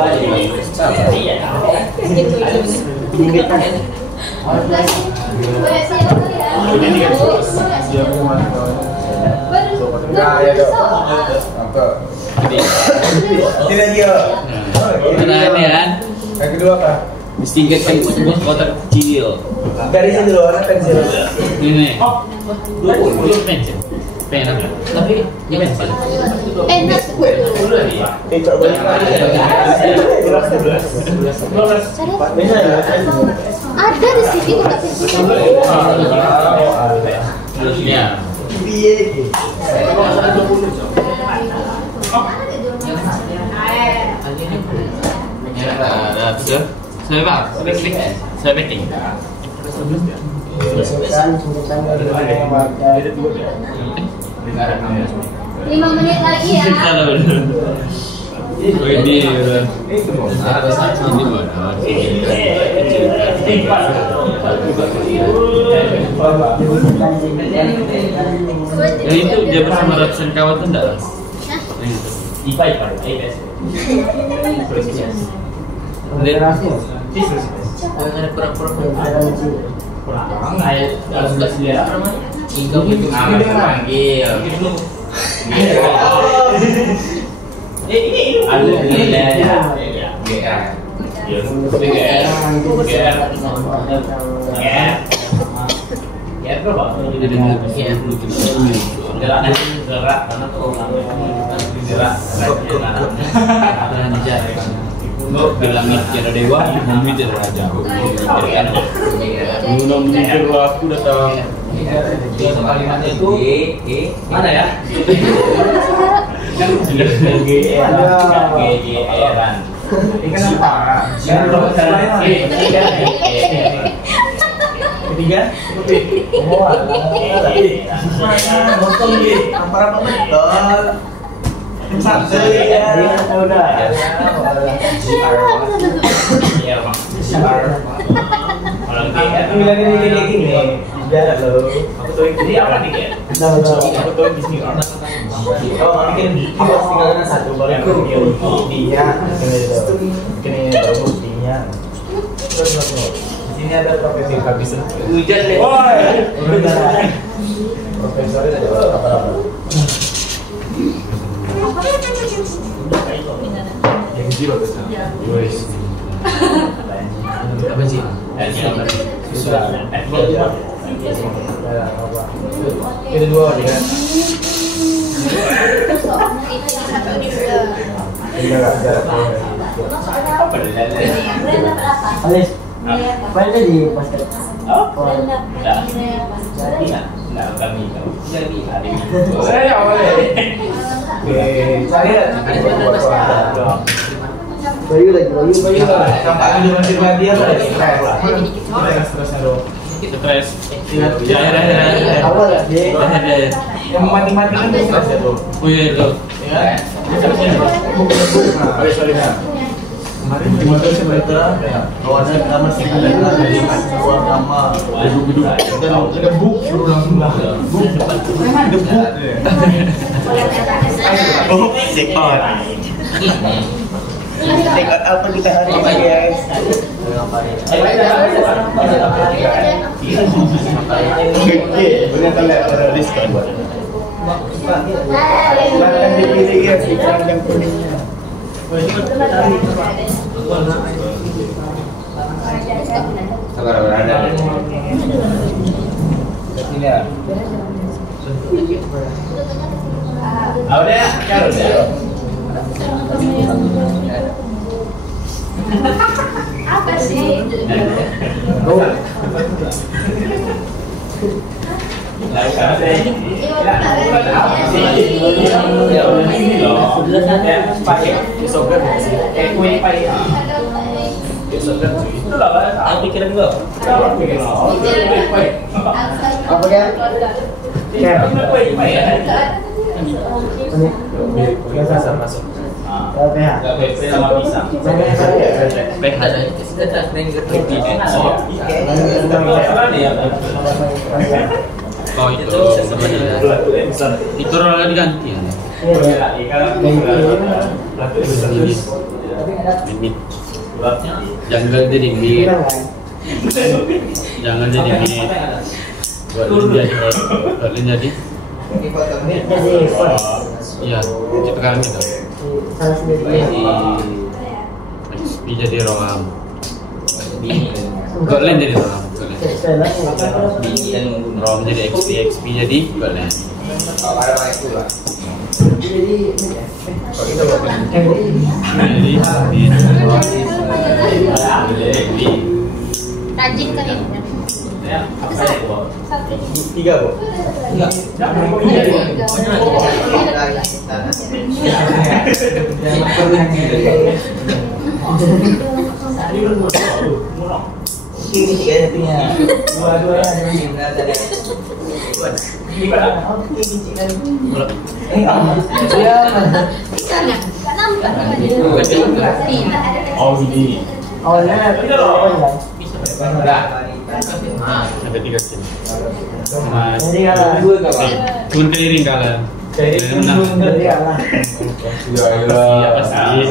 Tidak dia. nah ini kan Yang kedua apa? disingkatkan sebuah kotak kecil Dari sini dulu orang pensil. ini dulu pensil pensil tapi ini pensil enak Tidak boleh. ada di sini kok ya saya pak saya backing 5 menit lagi ya. Oh ini itu dia bersama ratusan kawan tuh enggak? IPA ada kurang-kurang Bilangnya tiada dewa, bumi tiada raja. Menurut aku datang. Kalimatnya itu mana ya? GGR-an. Ketiga? Motong di apa betul. Satu ya udah. Aku bilang gini. Biar lo. Aku tuh ini apa nih ya? Aku tuh di sini. Oh, bikin video tinggalkan satu baru buktinya. Ini baru buktinya. Ini ada profesor habis hujan nih. Profesornya apa? Yang jiwa besar. Apa sih? Itu dua nih kan? Alis, mainnya di basket. Oh, Nah, kami jadi hari. Saya boleh. Saya Bayu lagi, Bayu. Sampai di masjid dia Stres. Awal yang mati-mati kan stres ya tuh. Oh iya itu. Ya. Kemarin di motor saya berita kawasan kamar sekolah dari sebuah agama gedung-gedung dan ada buk suruh langsung lah buk oh sekot sekot apa kita hari ini guys benar kalau diskon silakan dipilih guys ikan yang kuningnya. Sabar berada. Sini ya. Udah, kalau udah. Apa sih? Pikiran gua. Apa kan? Biasa masuk. PH. Sama pisang. PH dari kita sering ketemu. Oh itu sebenarnya itu rolnya diganti ya. Limit. Jangan jadi limit. Jangan jadi limit. Buat jadi. Iya, sekarang gitu. XP jadi roham. Golen jadi roham. Roham jadi XP jadi golen. Rajin kan ini. Tiga bu. Ini kayaknya dua-duanya Oh ini. awalnya Ada 3 skin. Mas. jadi kalah Cuma keliling kalah. jadi kalah Iya pasti.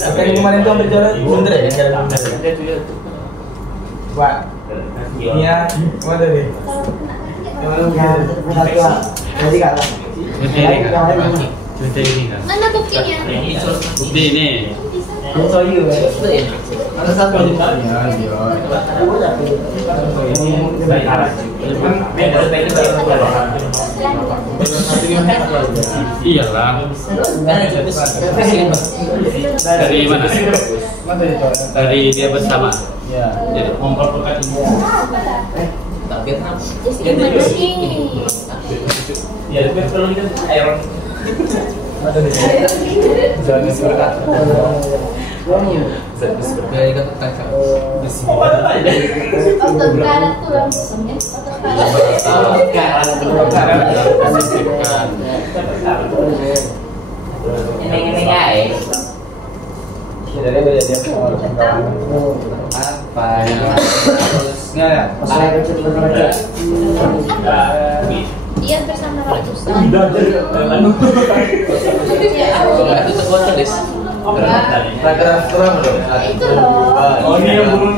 kan kemarin tuh berjalan bener ya jalan bener Pak iya mana deh jadi kalah Cuma keliling kalah. Cuma keliling kalah. Mana buktinya? Bukti ini. ada satu Iyalah. Dari mana? Dari dia bersama. Jadi memperlukan ini. Ya, tapi kalau kita air jangan berkat Dari kata kaca. Otot kanan tuh langsung ya. Otot Ini guys. jadi dia Apa yang harusnya? Iya bersama ratusan. Itu terbuat des. terang dong Itu loh. oh ini yang belum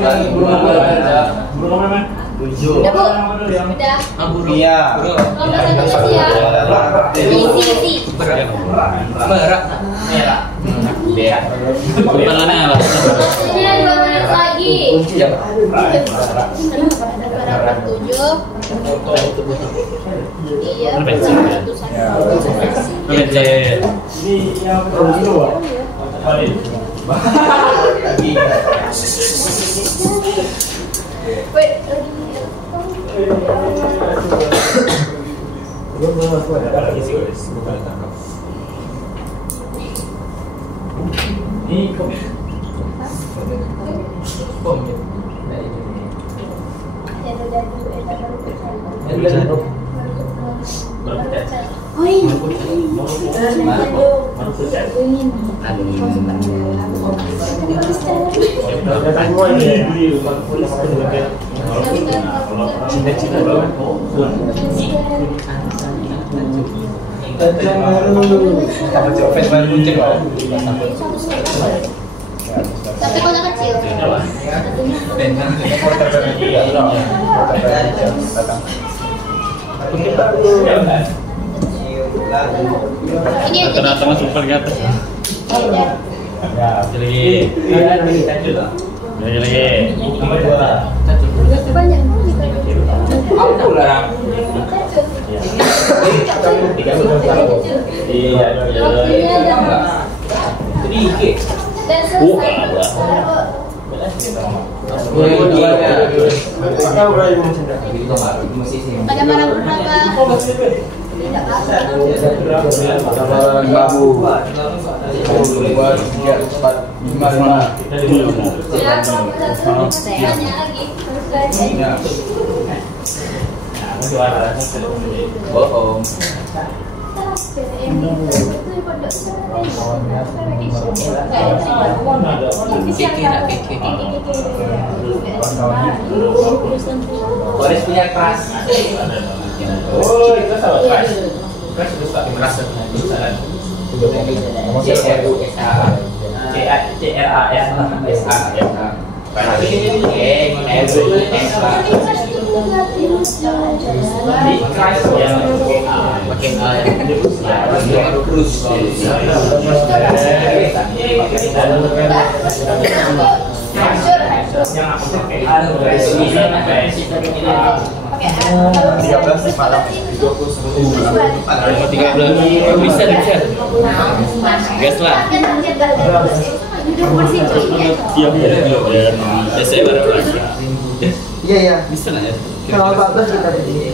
Udah Bu? Udah. Iya. Kalau bahasa Indonesia isi. Berak. Merah. Dia. Kepalanya apa? Waktunya 2 menit lagi. Paragraf 7. Iya. Tapi kota kecil. Ini Tengah-tengah super di atas. Lagi. banyak. Aku lah. Iya. Jadi iki. Dan selesai. Pada para berapa? Tidak Bohong. Boris punya keras. Oh, itu salah keras. Keras itu tak keras. Bisa. Gas lah. Ya saya baru lagi. Iya. Bisa lah ya. Kalau 14 kita di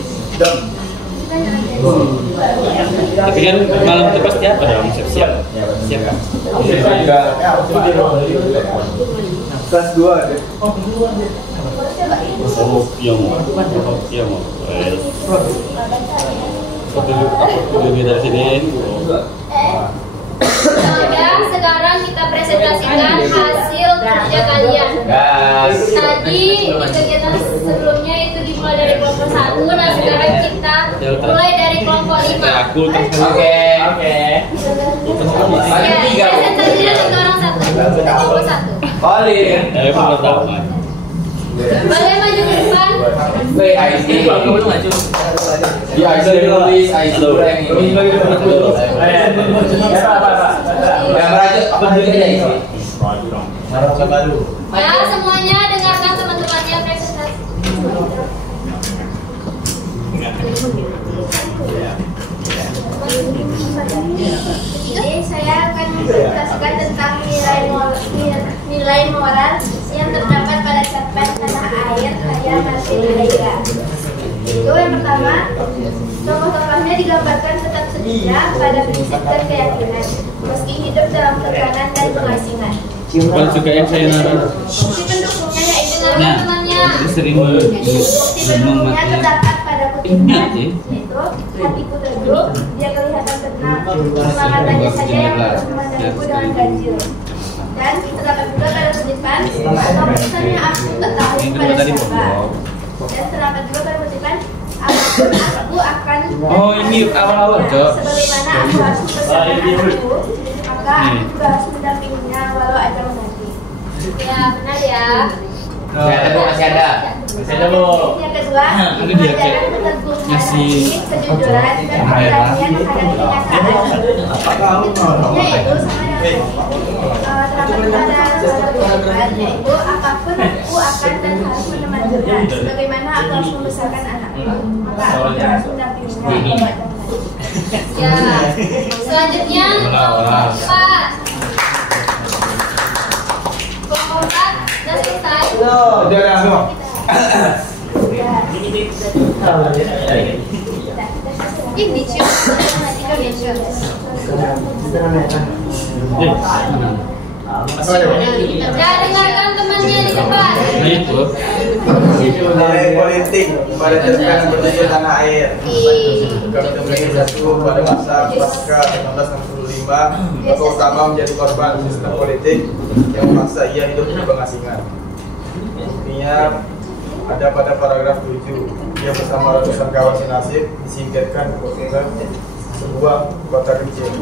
Tapi kan malam itu pasti apa dong? Siap kan? kelas 2 ada. Iya mau. Foto dari sini. Sekarang kita presentasikan hasil kerja kalian. Tadi kegiatan sebelumnya itu dimulai dari kelompok 1. Nah sekarang kita mulai dari kelompok 5. Aku Oke. Ya, presentasinya satu orang satu. Kelompok 1. Colin. pertama. Boleh maju ke depan. Woi, IC. Kamu belum maju. Di IC nulis IC goreng ini. Yang merajut apa juga ya IC? Ya, semuanya dengarkan teman-temannya presentasi. Jadi saya akan mempresentasikan tentang nilai moral yang terdapat pada cerpen Tanah Air karya Martin Heidegger. Itu yang pertama, tokoh-tokohnya digambarkan tetap setia pada prinsip dan keyakinan, meski hidup dalam tekanan dan pengasingan. Bukan juga yang saya narang. Bukti pendukungnya yaitu teman-temannya. Sering Bukti pendukungnya terdapat pada kutipan, yaitu hatiku teduh, dia kelihatan tenang, semangatannya saja yang harus memandangiku dengan ganjil. Dan terdapat juga pada kutipan, keputusannya aku tak tahu pada siapa. Dan terdapat juga pada kutipan, apapun aku akan. Oh ini awal-awal Cok. Sebagaimana aku harus bersama aku, maka aku juga harus mendampinginya walau ajal nanti. Ya benar ya. Masih ada. Masih ada Bu. Yang kedua, Ini dia, pelajaran keteguhan ngasih hati, kejujuran, dan keberanian menghadapi kenyataan. Yaitu sama dengan terdapat pada suatu kalimat, yaitu apapun aku akan dan harus menemaninya. Sebagaimana aku harus membesarkan anakku, maka aku harus mendampinginya. Ya. Selanjutnya kelompok 4. Kelompok 4 sudah selesai. Udah semua. Indonesia. Ya, dengarkan temannya di depan. Nah itu. Nilai politik pada cerpen bertujuan tanah air. Kami temui satu pada masa pasca 1965, tokoh utama menjadi korban sistem politik yang memaksa ia hidup di pengasingan. Buktinya ada pada paragraf 7. Ia bersama ratusan kawan senasib disingkirkan ke sebuah kota kecil.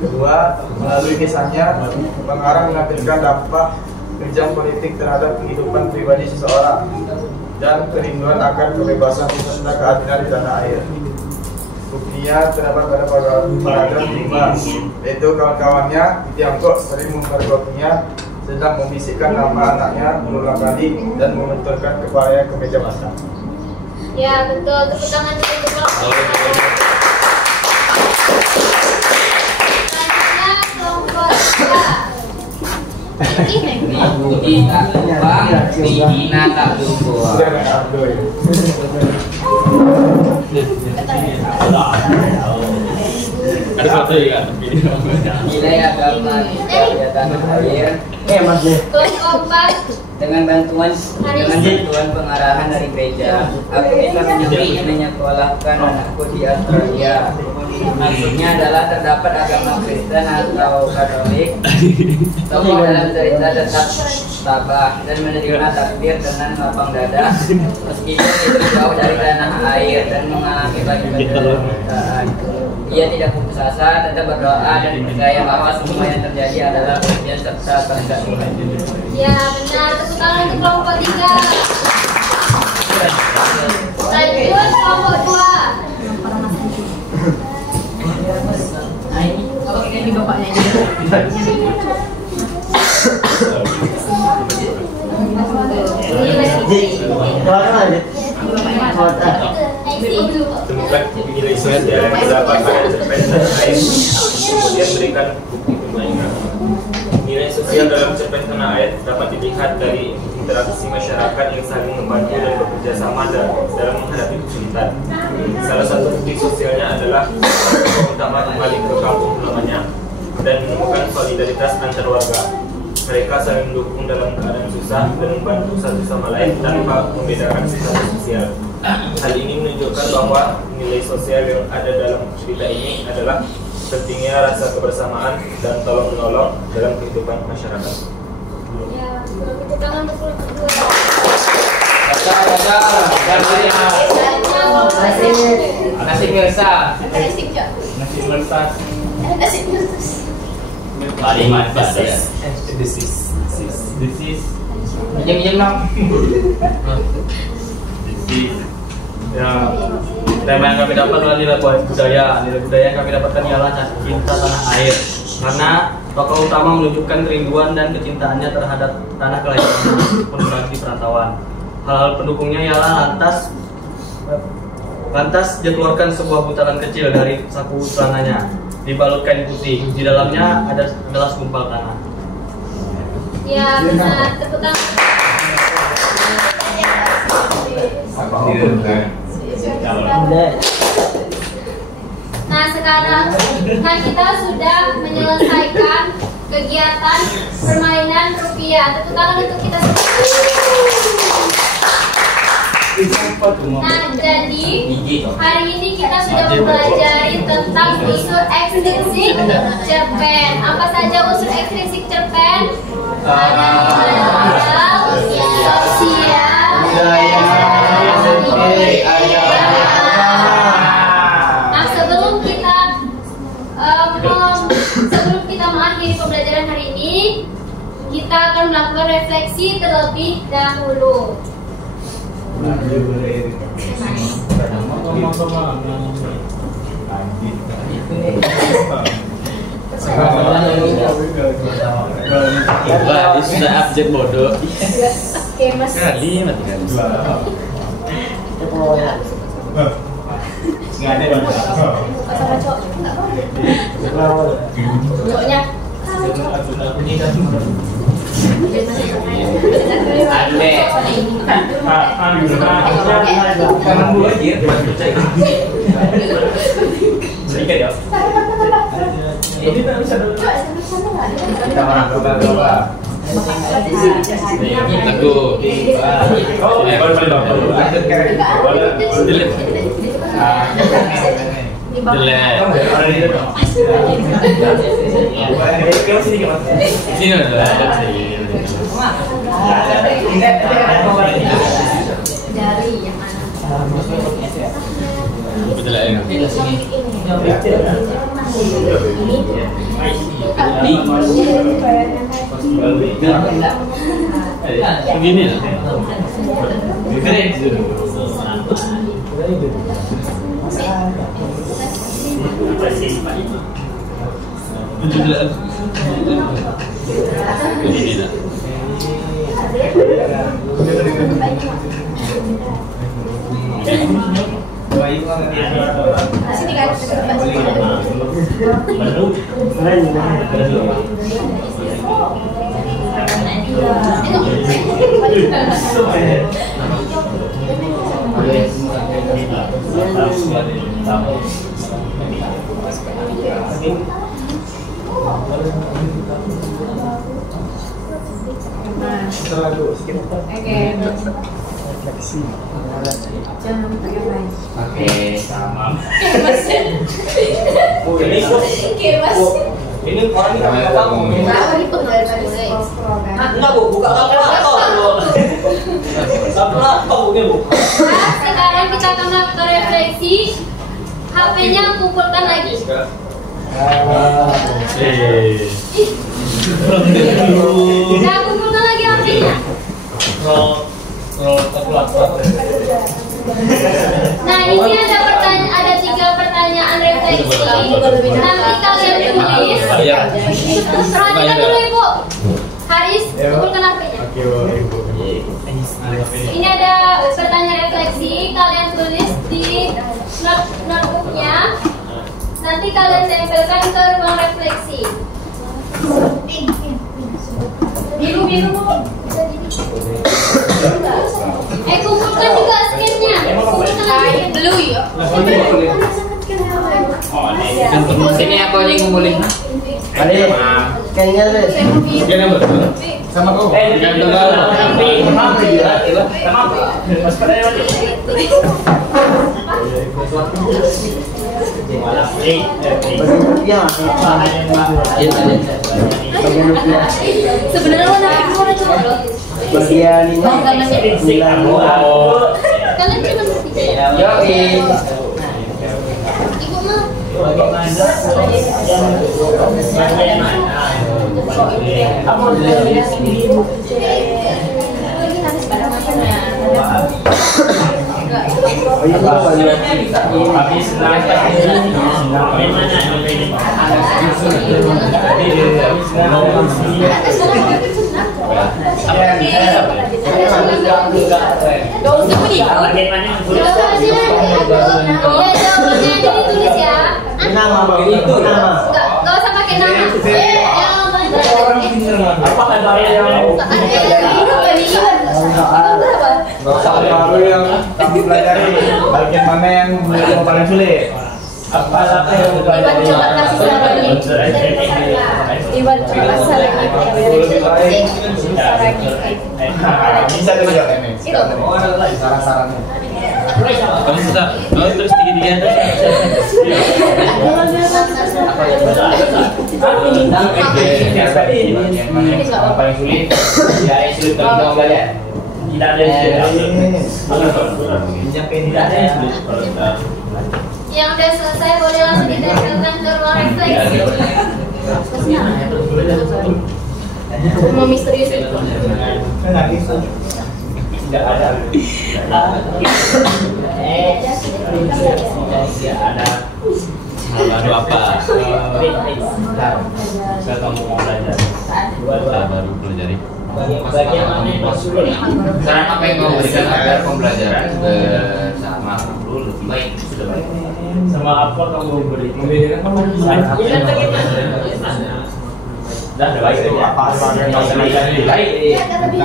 Kedua, melalui kisahnya, pengarang menampilkan dampak kejam politik terhadap kehidupan pribadi seseorang dan kerinduan akan kebebasan serta keadilan di tanah air. Buktinya terdapat pada paragraf 5, yaitu kawan-kawannya di Tiongkok sering mempergokinya, sedang membisikkan nama anaknya berulang kali dan membenturkan kepalanya ke meja makan. Ya, betul. Tepuk tangan dulu untuk kelompok 4. Selanjutnya kelompok 3. Ini tak lupa, Dina tak lupa. Ada foto ya. Nilai agama di tanah air Kelompok 4. dengan bantuan pengarahan dari gereja, aku bisa menyekolahkan anakku di Australia. Maksudnya adalah terdapat agama Kristen atau Katolik. Tokoh dalam cerita tetap tabah dan menerima takbir dengan lapang dada, meskipun itu jauh dari tanah air dan mengalami banyak penderitaan. Ia tidak putus asa, tetap berdoa dan percaya bahwa semua yang terjadi adalah bagian serta kehendak Tuhan. Ya, benar. Tepuk tangan untuk kelompok 3. Lanjut kelompok 2. Ini bapaknya Temukan nilai sosial yang terdapat pada cerpen tanah air, kemudian berikan bukti perbaikan. Nilai sosial dalam cerpen tanah air dapat dilihat dari interaksi masyarakat yang saling membantu dan bekerja sama dalam menghadapi kesulitan. Salah satu bukti sosialnya adalah tokoh utama kembali ke kampung halamannya dan menemukan solidaritas antar warga. Mereka saling mendukung dalam keadaan susah dan membantu satu sama lain tanpa membedakan status sosial. Hal ini menunjukkan bahwa nilai sosial yang ada dalam cerita ini adalah pentingnya rasa kebersamaan dan tolong-menolong dalam kehidupan masyarakat. Ya, tepuk tangan untuk kelompok 2. Nasi Mirsa. Nasi mertas. This is Minjem dong. Ya, tema yang kami dapat adalah nilai budaya. Nilai budaya yang kami dapatkan ialah cinta tanah air. Karena tokoh utama menunjukkan kerinduan dan kecintaannya terhadap tanah kelahirannya meskipun di perantauan. Hal-hal pendukungnya ialah lantas dia keluarkan sebuah butaran kecil dari saku celananya, dibalut kain putih. Di dalamnya adalah segumpal tanah. Ya, benar. Tepuk tangan. Nah, sekarang kan kita sudah menyelesaikan kegiatan permainan rupiah. Tepuk tangan untuk kita semua. Nah, jadi hari ini kita sudah mempelajari tentang unsur ekstrinsik cerpen. Apa saja unsur ekstrinsik cerpen? Ada sosial, Nah, sebelum kita mengakhiri pembelajaran hari ini, kita kita akan melakukan refleksi terlebih dahulu. Wah, ini sudah abjad bodoh. Oke, Mas. Kali mati kan. Nggak ada yang Sama cowok. Cowoknya. Sedikit ya. Ini tak bisa dulu. kita orang coba. Aku. Oh, baru paling bawah. Jelek. Sini ada. Dari yang mana? Betul ya. Begini lah. Begini lah. Sini kan. Oke, sama. Oke, Mas. Ini orang ini kamu kamu. Enggak bu, buka kalkulator. Kalkulator mungkin bu. Sekarang kita akan melakukan refleksi. HP-nya kumpulkan lagi. Nah, kumpulkan lagi HP-nya. Nah, ini ada 3 pertanyaan refleksi. Nanti kalian tulis. Perhatikan dulu Ibu. Haris, kumpulkan HP-nya. Ini ada pertanyaan refleksi. Kalian tulis di notebooknya. Nanti kalian tempelkan ke ruang refleksi. Biru Bu. Kumpulkan juga scan-nya. Kumpulkan lagi. Dulu ya. Sini aku yang ngumpulin. Kayaknya deh. Sama kau. Mas pada lagi. Sebenarnya warna biru coba. Bagian ini. Kalian cuma bertiga. Ibu mau. Ditulis ya. Nama itu nama. Gak usah pakai nama. Apa ada yang Gak usah baru yang kami pelajari. Bagian mana yang paling sulit? apa yang Iwan coba kasih sarannya. Iwan coba kasih sarannya. Bisa dilihat ini. Itu. Saran-sarannya. Kamu bisa, terus tiga-tiga. Yang paling sulit, ya sulit kalau kita belajar. Tidak ada yang sulit. Tidak ada yang sulit. Yang udah selesai boleh langsung ditempelkan ke ruang refleksi. Mau misterius itu. Tidak ada. Baru apa? Saya kamu mau belajar. Saya baru pelajari. Bagian mana yang masuk? Sekarang apa yang mau berikan agar pembelajaran bersama guru lebih baik? Sudah baik. Sama apa kamu beri? Memberikan kamu dah baik ya. Lebih baik. Lebih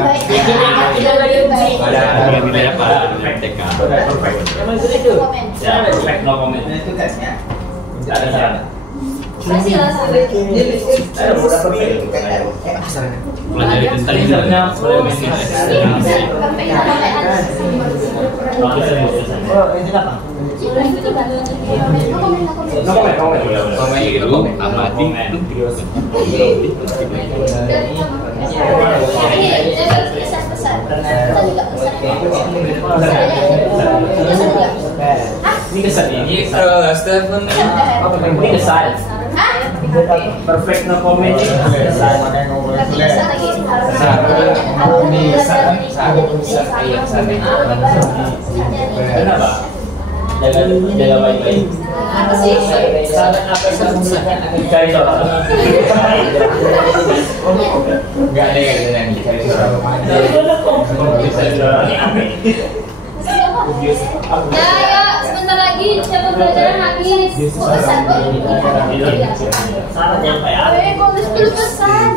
baik. Ada nilai apa? TK. Perfect. Ya, perfect no comment. Itu tesnya. Ada saran. Masih lah sampai. Ada udah perfect. Pelajari tentang Misalnya boleh main amati. ini kesan ini Stephen ini kesan perfect no comment kenapa jaga baik-baik Apa sih? cari soal nggak ada yang nyanyi cari suara Ya, ya, sebentar lagi jam pembelajaran habis. Kok pesan kok? salah nyampe ya Kok belum pesan?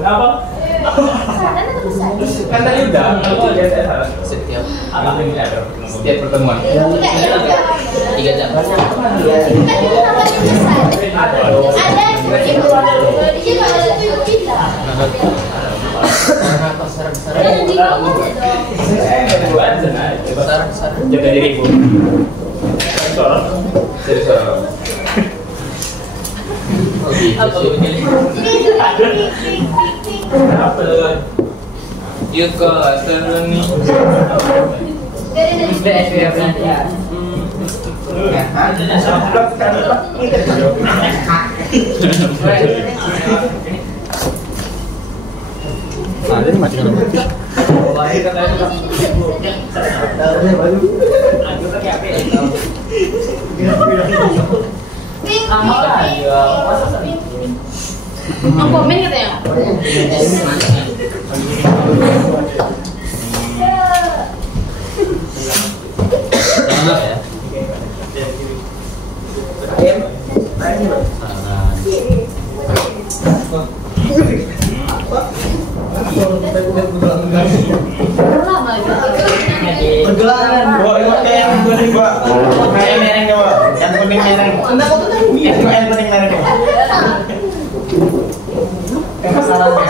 apa Pesanan atau pesan? kan tadi udah aku lihat setiap setiap pertemuan Enggak, ya udah. 3 jam Kan itu namanya pesan. Ada di sini ada tujuh kita. Jangan di bawah dong. jaga dirimu cari suara apa yuk kok Stephen nih Ada nih macam apa? Mau komen katanya? Lama pergelangan kayak yang kuning pak kayak mereng coba yang kuning mereng enggak kok tuh yang kuning mereng yang masalahnya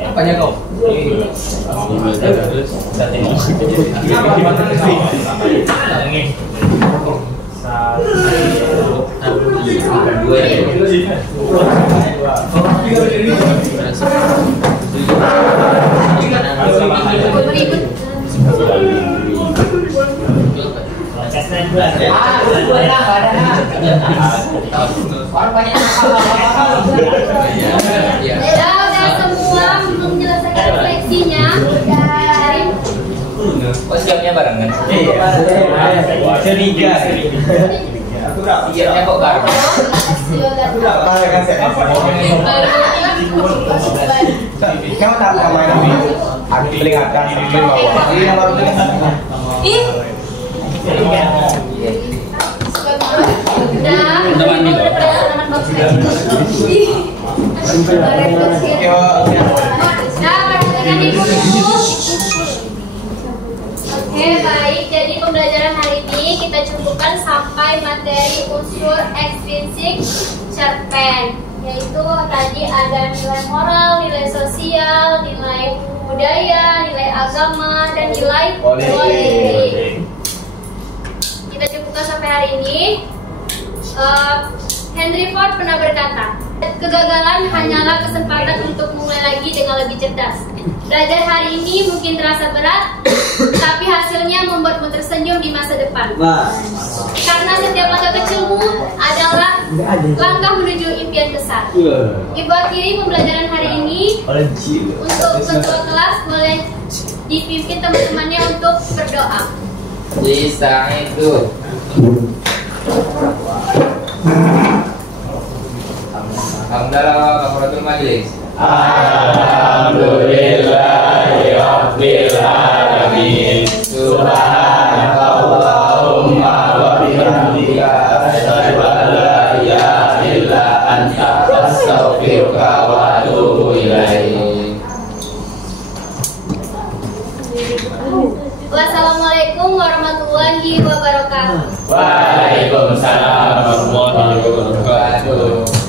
apanya kau udah semua belum menyelesaikan refleksinya. kok siapnya barengan curiga siapnya kok bareng kamu tak pernah main ini aku diperingatkan sambil bawa ini yang baru diperingatkan Ih, udah mandi loh. Oke, baik. Jadi pembelajaran hari ini kita cukupkan sampai materi unsur ekstrinsik cerpen, yaitu tadi ada nilai moral, nilai sosial, nilai budaya, nilai agama, dan nilai politik. Kita cukupkan sampai hari ini. Henry Ford pernah berkata, kegagalan hanyalah kesempatan untuk mulai lagi dengan lebih cerdas. Belajar hari ini mungkin terasa berat, tapi hasilnya membuatmu tersenyum di masa depan. Karena setiap langkah kecilmu adalah langkah menuju impian besar. Ibu akhiri pembelajaran hari ini. Untuk ketua kelas boleh dipimpin teman-temannya untuk berdoa. Bisa itu. Alhamdulillah, kafaratul majlis. Alhamdulillahirabbil alamin. Subhanakallahumma wa bihamdika asyhadu an la ilaha illa anta astaghfiruka wa atubu ilaik. Wassalamualaikum warahmatullahi wabarakatuh. Waalaikumsalam warahmatullahi wabarakatuh.